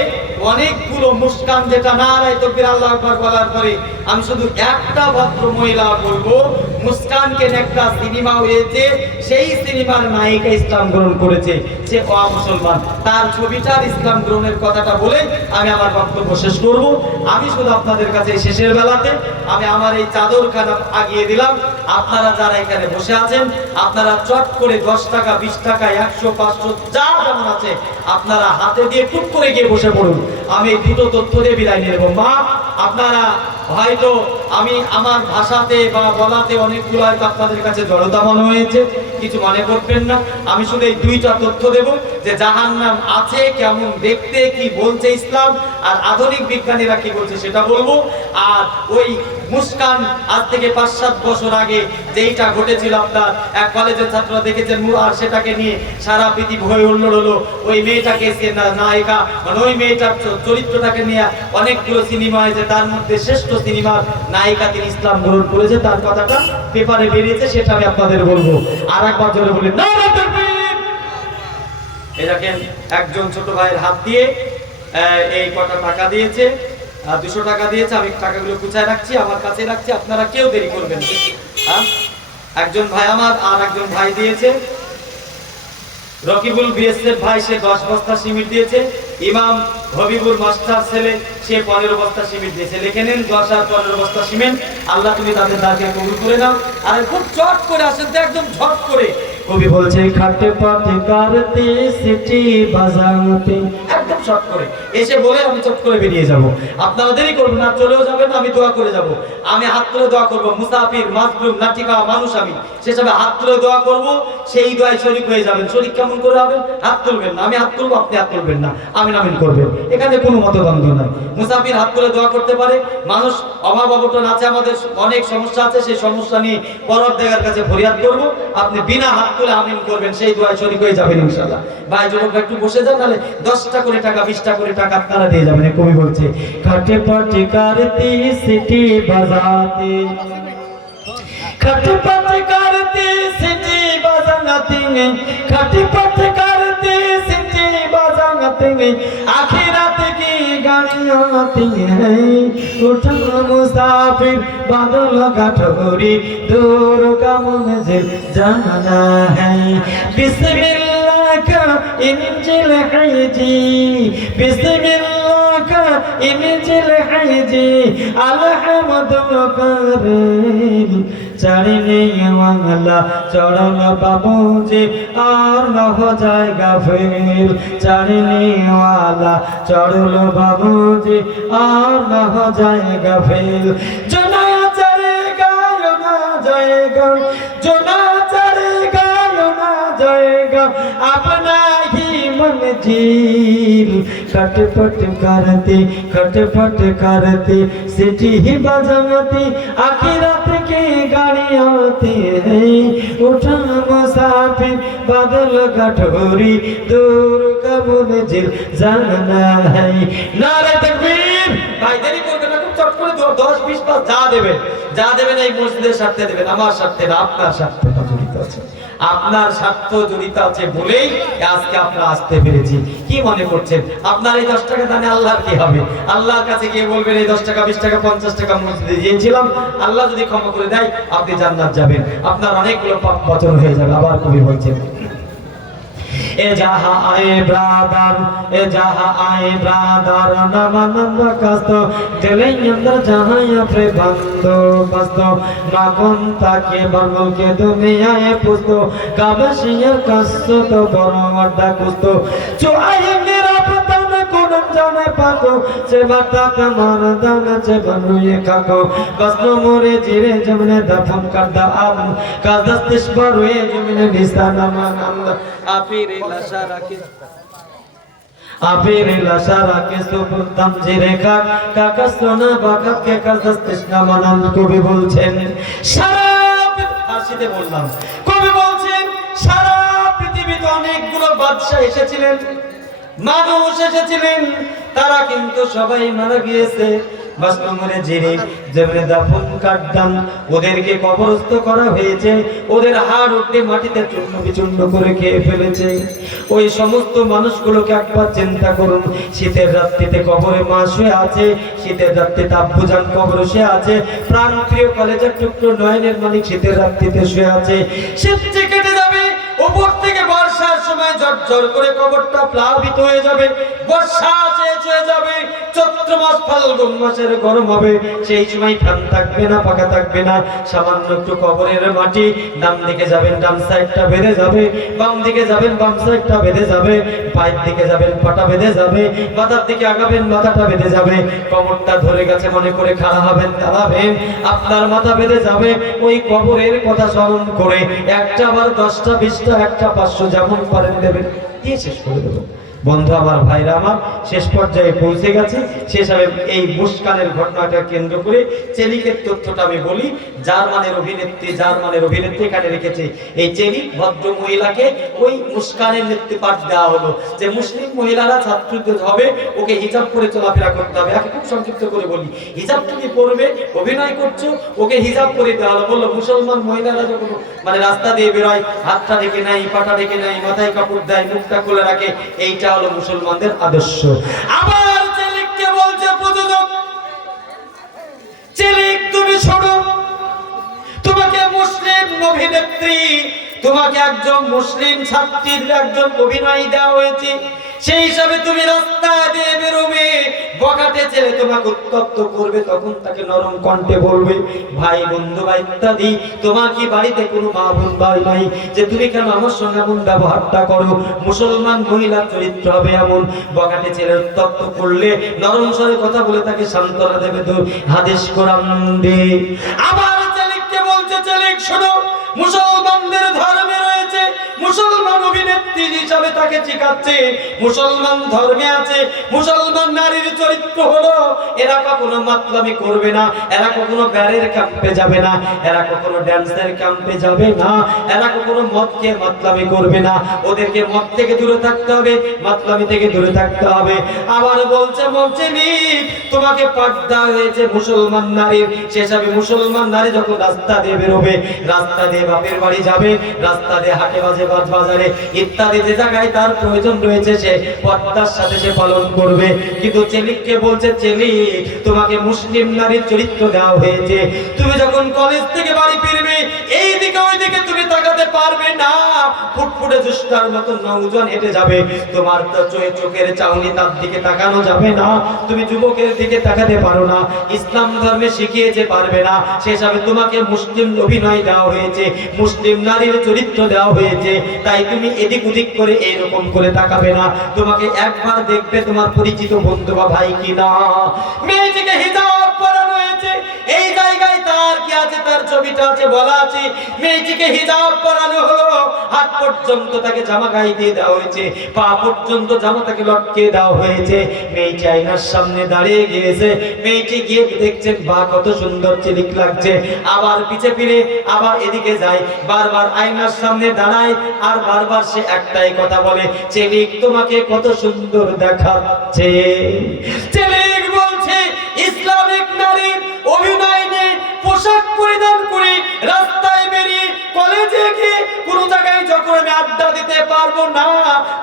অনেকগুলো মুস্কান, যেটা নারায়ে তাকবীর আল্লাহু আকবার বলার পরে আমি শুধু একটা ভদ্র মহিলা বলবো, মুস্কানকে একটা সিনেমা হয়েছে, সেই সিনেমার নায়িকা ইসলাম গ্রহণ করেছে, সে মুসলমান, তার ছবিটার ইসলাম গ্রহণের কথাটা বলে আমি আমার বক্তব্য শেষ করব। আমি শুধু আপনাদের কাছে শেষের বেলাতে আমি আমার এই চাদরখানা আগিয়ে দিলাম। আপনারা যারা এখানে বসে আছেন, আপনারা চট করে 10 টাকা, 20 টাকা, 100, 500 যা যেমন আছে আপনারা হাতে দিয়ে টুক করে গিয়ে বসে পড়ুন। আমি এই দুটো তথ্য দিয়ে বিদায় নিয়ে নেব। মা, আপনারা হয়তো আমি আমার ভাষাতে বা বলাতে অনেকগুলো হয়তো আপনাদের কাছে জড়তা মনে হয়েছে, কিছু মনে করবেন না। আমি শুধু এই 2টা তথ্য দেব যে জাহান্নাম আছে কেমন দেখতে, কি বলছে ইসলাম, আর আধুনিক বিজ্ঞানীরা কি বলছে সেটা বলবো। আর ওই মুস্কান আজ থেকে 5-7 বছর আগে যেইটা ঘটেছিল, আপনার এক কলেজের ছাত্ররা দেখেছেন, আর সেটাকে নিয়ে সারা পৃথিবী হয়ে হুল্লোড় হলো। ওই মেয়েটাকে নায়িকা, মানে ওই মেয়েটার চরিত্রটাকে নিয়ে অনেকগুলো সিনেমা হয়েছে, তার মধ্যে শ্রেষ্ঠ সিনেমার নায়িকা তিনি ইসলাম গ্রহণ করেছে, তার কথাটা পেপারে বেরিয়েছে, সেটা আমি আপনাদের বলবো। আর একবার জোরে বলি নারায়ে তাকবীর। এই দেখেন একজন ছোট ভাইয়ের হাত দিয়ে এই কটা টাকা দিয়েছে, 200 টাকা দিয়েছে। আমি টাকাগুলো গুছায় রাখছি, আমার কাছে রাখছি, আপনারা কেউ দেরি করবেন না। হ্যাঁ, একজন ভাই আমার, আর একজন ভাই দিয়েছে রকিবুল বিএসএফ ভাই, সে 10 বস্তা সিমেন্ট দিয়েছে। ইমাম হবিবুর মাস্টার ছেলে, সে 15 বস্তা সিমেন্ট দিয়েছে। লিখে নেন 10 আর 15 বস্তা সিমেন্ট। আল্লাহ তুমি তাদের দানকে কবুল করে নাও। আর খুব চট করে আসেন তো, একদম ঝট করে। কবি বলছে খাটে পাতে কারতে সিটি বাজাতে, একদম চট করে এসে বলে আমি চট করে বেরিয়ে যাব। আপনারা দেরি করবেন না, চলেও যাবেন, আমি দোয়া করে যাব। আমি হাত তুলে দোয়া করব, মুসাফির, মাজলুম, নাটিকা মানুষ আমি, সেসবে হাত তুলে দোয়া করব, সেই দোয়ায় শরীক হয়ে যাবেন। শরীক কেমন করে হবেন? হাত তুলবেন না, আমি হাত তুলবো, আপনি হাত তুলবেন না, আমিন আমিন করবেন, এখানে কোনো মতদ্বন্দ্ব নাই। মুসাফির হাত তুলে দোয়া করতে পারে, মানুষ অভাব অবটন আছে, আমাদের অনেক সমস্যা আছে, সেই সমস্যা নিয়ে পরওয়ারদিগার কাছে ফরিয়াদ করব, আপনি বিনা হাত তুলে আমিন করবেন, সেই দোয়ায় শরীক হয়ে যাবেন ইনশাআল্লাহ। ভাই যুবক একটু বসে যান, নাহলে 10টা করে টাকা টাকা 20টা করে টাকা আপনারা দিয়ে যাবেন। কবি বলছে খাটে পাটে करती सिटी बजाते खटपट करती सिटी बजाते खटपट करती सिटी बजाते आखिरत की गाड़ी आती है उठा मुसाफिर बादल का ठोरी दूर का मंजिल जाना है बिस्मिल्लाह का इंजिल है जी बिस्मिल्लाह का इंजिल है जी अलहमदु करीम चढ़ने वाला चढ़ल बाबूजी और न हो जाएगा फिर चढ़ने वाला चढ़ल बाबूजी और न हो जाएगा फिर जो ना चढ़ेगा यो ना जाएगा जो ना चढ़ेगा यो ना जाएगा अपना ही मंजिल खटपट करती सिटी ही बजाती आखिरत की गाड़ी आती है उठा मुसाफिर बादल का ठोरी दूर का मंजिल जाना है नारे तकबीर भाई देरी করবেন না খুব চট করে 10 20 পাস যা দেবেন এই মসজিদের স্বার্থে দেবেন আমার স্বার্থে না আপনার স্বার্থে জড়িত আছে আপনার স্বার্থ জড়িত আছে বলেই আজকে আপনারা আসতে পেরেছি কি মনে করছেন আপনার এই 10 টাকা দানে আল্লাহর কি হবে আল্লাহর কাছে গিয়ে বলবেন এই 10 টাকা 20 টাকা 50 টাকা মসজিদে দিয়েছিলাম আল্লাহ যদি ক্ষমা করে দেয় আপনি জান্নাত যাবেন আপনার অনেকগুলো পাপ বচন হয়ে যাবে আবার কবি বলছেন ए जहाँ आए ब्रादर नमनंद कस्तो दिले अंदर जहाँ पे बंदो कस्तो मागुन ताके बंगल के दुनिया है पुस्तो काबशियर कस्तो तो बरोवड्डा कुस्तो जो आए मेरा पता न कोन जाने पाको से बाता का मानदान से बनुए खाको कस्तो मोरे जिरे जमने दफन कर दा आम का दस्तिश बरुए जमने निस्ताना मानंद आफिरे लशारा के सुबुतम जिरे का कस्तोना बाकत के कस्तस्तिष्णा मानंद কবি বলছেন সারা ফার্সিতে বললাম কবি বলছেন সারা পৃথিবীতে অনেকগুলো বাদশা এসেছিলেন মানুষ এসেছিলেন তারা কিন্তু সবাই মারা গিয়েছে বাস্তবরে জিরে যেমনে দাফন কাটদাম ওদেরকে কবরস্থ করা হয়েছে ওদের হাড় উঠে মাটিতে চূর্ণ বিচূর্ণ করে খেয়ে ফেলেছে ওই সমস্ত মানুষগুলোকে একবার চিন্তা করুন শীতের রাত্রিতে কবরে মা শুয়ে আছে শীতের রাত্রিতে আব্বুজান কবরে শুয়ে আছে প্রাণপ্রিয় কলেজের টুকরো নয়নের মালিক শীতের রাত্রিতে শুয়ে আছে শীত কেটে যাবে উপর থেকে বর্ষার সময় ঝরঝর করে কবরটা প্লাবিত হয়ে যাবে বর্ষা চেয়ে যাবে চৈত্র মাস ফাল্গুন মাসের গরম হবে সেই সময় ফ্যান থাকবে না পাখা থাকবে না সামান্য একটু কবরের মাটি ডান দিকে যাবেন ডান সাইডটা বেঁধে যাবে বাম দিকে যাবেন বাম সাইডটা বেঁধে যাবে পায়ের দিকে যাবেন পাটা বেঁধে যাবে মাথার দিকে আগাবেন মাথাটা বেঁধে যাবে কবরটা ধরে গেছে মনে করে খাড়া হবেন দাঁড়াবেন আপনার মাথা বেঁধে যাবে ওই কবরের কথা স্মরণ করে একটা আবার 10টা 20টা একটা 500 যেমন পারেন দেবেন দিয়ে শেষ করে দেবো বন্ধু আমার ভাইরা আমার শেষ পর্যায়ে পৌঁছে গেছে শেষ হবে এই মুস্কানের ঘটনাটা কেন্দ্র করে চেলিকের তথ্যটা আমি বলি জার্মানের অভিনেত্রী এখানে রেখেছে এই চেলি ভদ্র মহিলাকে ওই মুস্কানের নেতৃত্বে পাঠ দেওয়া হলো যে মুসলিম মহিলারা ছাত্রদের হবে ওকে হিজাব পরে চলাফেরা করতে হবে আমি খুব সংক্ষিপ্ত করে বলি হিজাব তুমি পরবে অভিনয় করছো ওকে হিজাব পরে দেওয়া হলো বললো মুসলমান মহিলারা যখন মানে রাস্তা দিয়ে বেরোয় হাতটা ঢেকে নেয় পাটা ঢেকে নেয় মাথায় কাপড় দেয় মুখটা খুলে রাখে এইটা হলো মুসলমানদের আদর্শ আবার চেলিককে বলছে প্রযোজক চেলিক তুমি শোনো তোমাকে মুসলিম অভিনেত্রী তোমাকে একজন মুসলিম ছাত্রীর একজন অভিনয় দেওয়া হয়েছে সেই হিসাবে তুমি রাস্তা দিয়ে বেরোবে বখাটে ছেলে তোমাকে উত্তপ্ত করবে তখন তাকে নরম কণ্ঠে বলবে ভাই বন্ধু বা ইত্যাদি তোমার কি বাড়িতে কোনো মা বোন ভাই নাই যে তুমি কেন আমার সঙ্গে এমন ব্যবহারটা করো মুসলমান মহিলার চরিত্র হবে এমন বখাটে ছেলে উত্তপ্ত করলে নরম স্বরে কথা বলে তাকে সান্ত্বনা দেবে তো হাদিস কোরআন দিয়ে আবার চেলিককে বলছে চেলিক শোনো মুসলমানদের ধর্মে রয়েছে মুসলমান অভিনেত্রী ব্যক্তি হিসাবে তাকে শিখাচ্ছে মুসলমান ধর্মে আছে মুসলমান নারীর চরিত্র হলো এরা কখনো মাতলামি করবে না, এরা কখনো ব্যারের ক্যাম্পে যাবে না, এরা কখনো ড্যান্সের ক্যাম্পে যাবে না, এরা কখনো মদ খেয়ে মাতলামি করবে না। ওদেরকে মদ থেকে দূরে থাকতে হবে, মাতলামি থেকে দূরে থাকতে হবে। আবার বলছে তোমাকে পর্দা হয়েছে মুসলমান নারীর, সেসবে মুসলমান নারী যখন রাস্তা দিয়ে বেরোবে, রাস্তা দিয়ে বাপের বাড়ি যাবে, রাস্তা দিয়ে হাটে বাজারে ইত্যাদি যে জায়গায় তার প্রয়োজন রয়েছে সে পর্দার সাথে সে পালন করবে। কিন্তু ছেলেকে বলছে ছেলে তোমাকে মুসলিম নারীর চরিত্র দেওয়া হয়েছে, তুমি যখন কলেজ থেকে বাড়ি ফিরবে এই দিকে ওই দিকে তুমি তাকাতে পারবে না, ফুটফুটে দুষ্টার মতো নৌজন হেঁটে যাবে, তোমার তো চোখের চাউনি তার দিকে তাকানো যাবে না, তুমি যুবকের দিকে তাকাতে পারো না, ইসলাম ধর্মে শিখিয়েছে পারবে না, সেসবে তোমাকে মুসলিম অভিনয় দেওয়া হয়েছে, মুসলিম নারীর চরিত্র দেওয়া হয়েছে, তাই তুমি এদিক ওদিক করে এইরকম করে তাকাবে না, তোমাকে একবার দেখবে তোমার পরিচিত বন্ধু বা ভাই কিনা। মেয়েটিকে হিজাব পরানো হয়েছে, এই জায়গায় তার কি আছে, তার ছবিটা আছে, বলা আছে মেয়েটিকে হিজাব পরানো হলো, হাত পর্যন্ত তাকে জামা গায়ে দিয়ে দেওয়া হয়েছে, পা পর্যন্ত জামা তাকে লটকে দেওয়া হয়েছে। মেয়েটি আয়নার সামনে দাঁড়িয়ে গিয়েছে, মেয়েটি গিয়ে দেখছেন বা কত সুন্দর চিলিক লাগছে, আবার পিছে ফিরে আবার এদিকে যায়, বারবার আয়নার সামনে দাঁড়ায় আর বারবার সে একটাই কথা বলে, চিলিক তোমাকে কত সুন্দর দেখাচ্ছে। চিলিক বলছে ইসলামিক নারীর অভিনয় নিয়ে পোশাক পরিধান করে রাস্তায় বেরিয়ে কলেজে গিয়ে কোন জায়গায় যখন আমি আড্ডা দিতে পারবো না,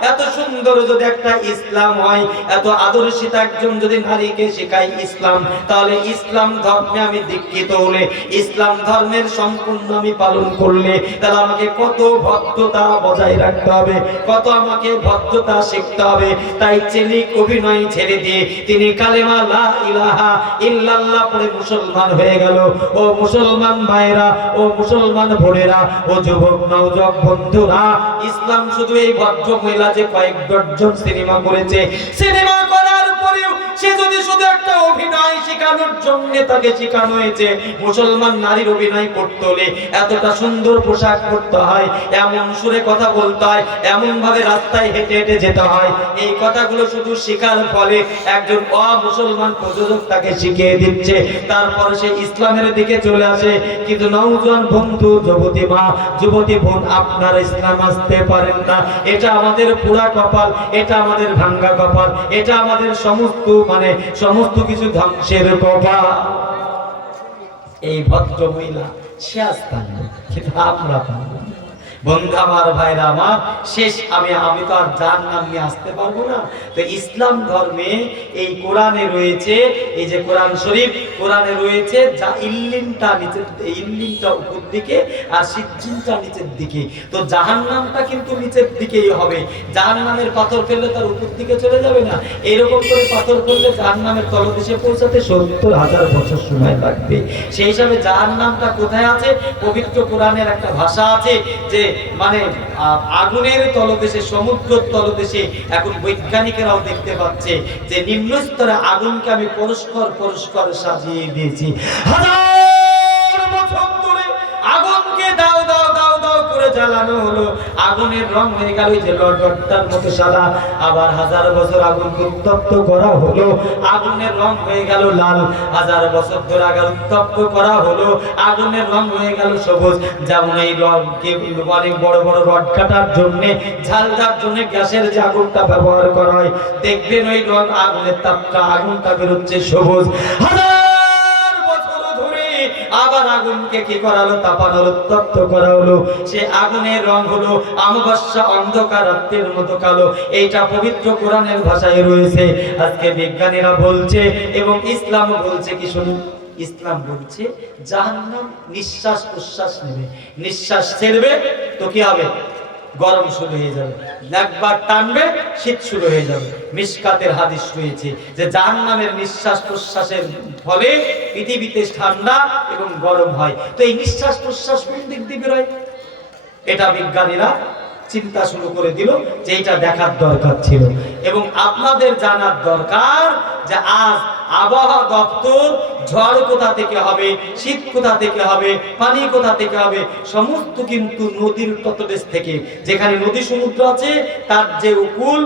এত সুন্দর যদি একটা ইসলাম হয়, এত আদর্শিত একজন যদি নারীকে শেখায় ইসলাম, তাহলে ইসলাম ধর্মে আমি দীক্ষিত হলে, ইসলাম ধর্মের সম্পূর্ণ আমি পালন করলে, তাহলে আমাকে কত ভদ্রতা বজায় রাখতে হবে, কত আমাকে ভদ্রতা শিখতে হবে। তাই চেলিক অভিনয় ছেড়ে দিয়ে তিনি কালেমা লা ইলাহা ইল্লাল্লাহ পড়ে মুসলমান হয়ে গেল। ও মুসলমান ভাইরা, ও মুসলমান বোনেরা, ও যুবক নওজোয়ান বন্ধুরা, ইসলাম শুধু এই ভদ্র মহিলা যে কয়েক ডজন সিনেমা করেছে, সিনেমা করার পরেও সে যদি শুধু একটা অভিনয় শেখানোর জন্য তাকে শেখানো হয়েছে মুসলমান নারীর অভিনয় করতে হলে এতটা সুন্দর পোশাক পরতে হয়, এমন সুরে কথা বলতে হয়, এমন ভাবে রাস্তায় হেঁটে হেঁটে যেতে হয়, এই কথাগুলো শুধু শেখার ফলে একজন অমুসলমান প্রযোজক তাকে শিখিয়ে দিচ্ছে, তারপর সে ইসলামের দিকে চলে আসে। কিন্তু নওজোয়ান বন্ধু, যুবতী মা, যুবতী বোন, আপনারা ইসলাম আসতে পারেন না, এটা আমাদের পুরা কপাল, এটা আমাদের ভাঙ্গা কপাল, এটা আমাদের সমস্ত কিছু ধ্বংসের কপাল। এই ভদ্র মহিলা সে আসতেন না, কিন্তু আমরা পারবো না। বন্ধু আমার, ভাইরা আমার, শেষ আমি তো আর যার নাম নিয়ে আসতে পারবো না। তো ইসলাম ধর্মে এই কোরআনে রয়েছে, এই যে কোরআন শরীফ, কোরআনে রয়েছে যা ইল্লিনটা নিচের, ইল্লিনটা উপর দিকে আর সিজ্জিনটা নিচের দিকে। তো জাহান্নামটা কিন্তু নিচের দিকেই হবে, জাহান্নামের পাথর ফেললে তার উপর দিকে চলে যাবে না, এরকম করে পাথর ফেললে জাহান্নামের তলদেশে পৌঁছাতে 70,000 বছর সময় লাগবে। সেই হিসাবে জাহান্নামটা কোথায় আছে? পবিত্র কোরআনের একটা ভাষা আছে যে আগুনের তলদেশে, সমুদ্রের তলদেশে। এখন বৈজ্ঞানিকেরাও দেখতে পাচ্ছে যে নিম্ন স্তরে আগুনকে আমি পরস্পর সাজিয়ে দিয়েছি, হাজার বছর ধরে আগুনকে দাও দাও দাও দাও করে জ্বালানো হলো, আগুনের রং হয়ে গেল যে লটটার মতো সাদা, আবার হাজার বছর আগুনকে উত্তপ্ত করা হলো, আগুনের রং হয়ে গেল লাল, হাজার বছর ধরে আগুন উত্তপ্ত করা হলো, আগুনের রং হয়ে গেল সবুজ। যেমন এই রডকে অনেক বড় বড় রড কাটার জন্য, ঝালটার জন্য গ্যাসের যে আগুনটা ব্যবহার করা হয়, দেখবেন ওই রড আগুনের তাপটা, আগুনটা বেরোচ্ছে সবুজ। আবার আগুনকে কি করা হলো? তাপানো হলো, উত্তপ্ত করা হলো, সে আগুনের রং হলো অমাবস্যা অন্ধকার রাতের মতো কালো। এইটা পবিত্র কোরআনের ভাষায় রয়েছে। আজকে বিজ্ঞানীরা বলছে এবং ইসলাম বলছে কি শুনুন, ইসলাম বলছে জাহান্নাম নিঃশ্বাস প্রশ্বাস নেবে, নিঃশ্বাস ছেড়বে তো কি হবে? গরম শুরু হয়ে যাবে, একবার টানবে শীত শুরু হয়ে যাবে। মিশকাতের হাদিস রয়েছে যে জাহান্নামের নিঃশ্বাস প্রশ্বাসের ফলে পৃথিবীতে ঠান্ডা এবং গরম হয়। তো এই নিঃশ্বাস প্রশ্বাস কোন দিক দিয়ে বেরোয়? এটা বিজ্ঞানীরা চিন্তা শুরু করে দিল যে এটা দেখার দরকার ছিল। এবং আপনাদের জানার দরকার যে আজ আবহাওয়া দপ্তর ঝড় কোথা থেকে হবে, শীত কোথা থেকে হবে, পানি কোথা থেকে হবে, সমস্ত কিন্তু নদীর তটদেশ থেকে, যেখানে নদী সমুদ্র আছে তার যে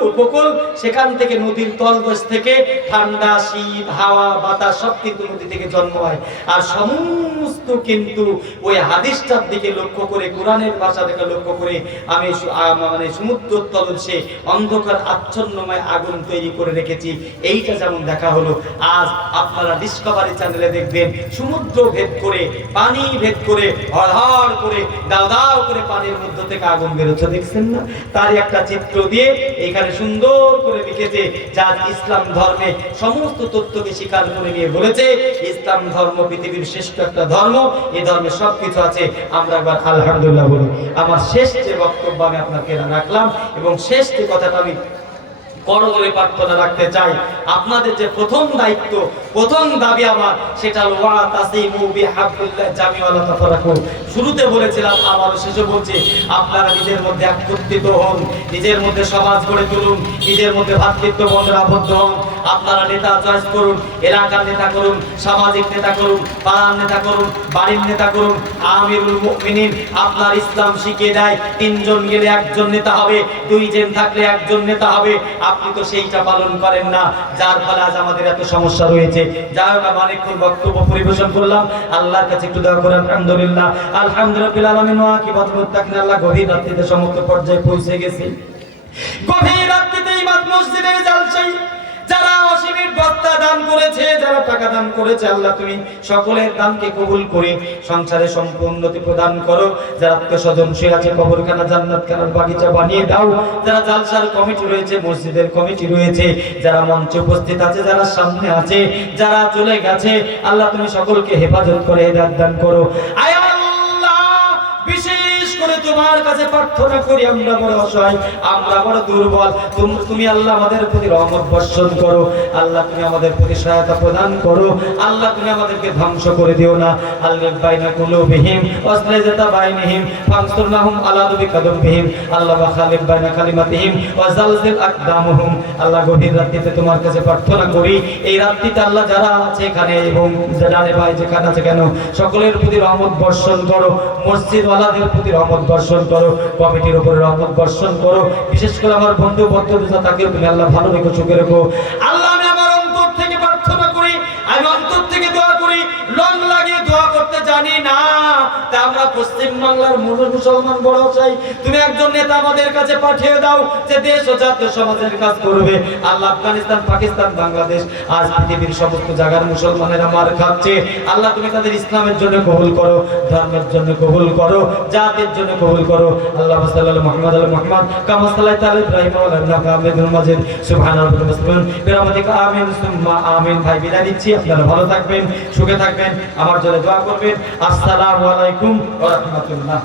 উপকূল সেখান থেকে, নদীর তলদেশ থেকে ঠান্ডা শীত হাওয়া বাতাস সব কিন্তু নদী থেকে জন্ম হয়। আর সমস্ত কিন্তু ওই হাদিসটার দিকে লক্ষ্য করে, কোরআনের ভাষা থেকে লক্ষ্য করে আমি মানে সমুদ্র তলদেশে অন্ধকার আচ্ছন্নময় আগুন তৈরি করে রেখেছি। এইটা যেমন দেখা হলো, আজ আপনারা ডিসকভারি চ্যানেলে দেখবেন সমুদ্র ভেদ করে, পানি ভেদ করে, হড়হড় করে, দাও দাও করে পানির মধ্য থেকে আগুন বেরোচ্ছে, দেখছেন না? তার একটা চিত্র দিয়ে এখানে সুন্দর করে লিখেছে যা ইসলাম ধর্মে সমস্ত তথ্যকে স্বীকার করে নিয়ে বলেছে ইসলাম ধর্ম পৃথিবীর শ্রেষ্ঠ একটা ধর্ম, এই ধর্মে সবকিছু আছে। আমরা একবার আলহামদুলিল্লাহ বলি। আমার শেষ যে বক্তব্য আমি আপনাকে রাখলাম এবং শেষ যে কথাটা আমি করজোরে প্রার্থনা রাখতে চাই, আপনাদের যে প্রথম দায়িত্ব, প্রথম দাবি আমার, সেটা হলো ওয়া তাসিমু বিহাবলিল্লাহ জামিআ ওয়া তাফারাকু। শুরুতে বলেছিলাম, আবার শেষে বলছি, আপনারা নিজের মধ্যে একত্রিত হন, নিজের মধ্যে সমাজ গড়ে তুলুন, নিজের মধ্যে ভ্রাতৃত্ব বন্ধনে আবদ্ধ হন। আপনারা নেতা চয়েস করুন, এলাকার নেতা করুন, সামাজিক নেতা করুন, পাড়ার নেতা করুন, বাড়ির নেতা করুন। আমিরুল মুমিনিন আপনার ইসলাম শিখিয়ে দেয় 3 জন গেলে 1 জন নেতা হবে, 2 জন থাকলে 1 জন নেতা হবে। আপনি তো সেইটা পালন করেন না, যার ফলে আজ আমাদের এত সমস্যা রয়েছে। যাই হোক, আমি অনেকক্ষণ বক্তব্য পরিবেশন করলাম। আল্লাহর কাছে একটু দোয়া করেন। আলহামদুলিল্লাহ, আলহামদুলিল্লাহ আলামিন ওয়া আকিবাতুল মুত্তাকিন। আল্লাহ গভীর রাত্রিতে সমস্ত পর্যায়ে পৌঁছে গেছে। গভীর রাত্রিতে ইমাম মসজিদের জালসায় যারা অসীমের বস্তা দান করেছে, যারা টাকা দান করেছে, আল্লাহ তুমি সকলের দানকে কবুল করে সংসারে সম্পূর্ণতি প্রদান করো। যারা আত্মস্বজন শুয়ে আছে, কবরখানা জান্নাতখানার বাগিচা বানিয়ে দাও। যারা জালসার কমিটি রয়েছে, মসজিদের কমিটি রয়েছে, যারা মঞ্চে উপস্থিত আছে, যারা সামনে আছে, যারা চলে গেছে, আল্লাহ তুমি সকলকে হেফাজত করে হেদায়েত দান করো। আয় আল্লাহ, বিশেষ করে তোমার কাছে প্রার্থনা করি, আমরা বড় অসহায়, আমরা বড় দুর্বল। তুমি আল্লাহ আমাদের প্রতি রহমত বর্ষণ করো। আল্লাহ তুমি আমাদের প্রতি সহায়তা প্রদান করো। আল্লাহ তুমি আমাদেরকে ধ্বংস করে দিও না। আল্লাহ বাইনা কুলুবিহিম ওয়াসলাজাতা বাইনহিম ফানসুরনাহুম আলা দুবিকাদুবিহিম। আল্লাহ ওয়া খালিফ বাইনা কালিমাতিহিম ওয়া জালজিল আকদামুহুম। আল্লাহ গভীর রাত্রিতে তোমার কাছে প্রার্থনা করি, এই রাত্রিতে আল্লাহ যারা আছে এখানে এবং যারা ভাই যেখানে আছে কেন, সকলের প্রতি রহমত বর্ষণ করো। মসজিদ ওয়ালাদের প্রতি রহমত বর্ষণ করো, কমিটির উপরে রহমত বর্ষণ করো। বিশেষ করে আমার বন্ধু বান্ধবরা তাকে তুমি আল্লাহ ভালো রেখো, সুখে রেখো। আল্লাহ আমি আমার অন্তর থেকে প্রার্থনা করি, আমি অন্তর থেকে দোয়া করি। লং লাগিয়ে দোয়া করতে জানি না, তা আমরা পশ্চিম বাংলার মুসলমান বড় চাই, তুমি একজন নেতা আমাদের কাছে পাঠিয়ে দাও যে দেশ ও জাতীয় সমাজের কাজ করবে। আল্লাহ আফগানিস্তান, পাকিস্তান, বাংলাদেশ, আজ পৃথিবীর সমস্ত জায়গার মুসলমানেরা মার খাচ্ছে। আল্লাহ তুমি তাদের ইসলামের জন্য কবুল করো, ধর্মের জন্য কবুল করো, জাতির জন্য কবুল করো। আল্লাহ সাল্লাল্লাহু মুহাম্মদ আলা মুহাম্মদ কামা সাল্লাল্লাহু আলা ইব্রাহিম ওয়া আলা ইব্রাহিম মাজিদ সুবহানাল্লাহি ওয়া বিহামদিহি বিরহমাতিকা আমিন সুম্মা আমিন। ভাই বিদায় নিচ্ছি, আপনারা ভালো থাকবেন, সুখে থাকবেন, আমার জন্য দোয়া করবেন। আসসালামু আলাইকুম ওয়া রাহমাতুল্লাহ।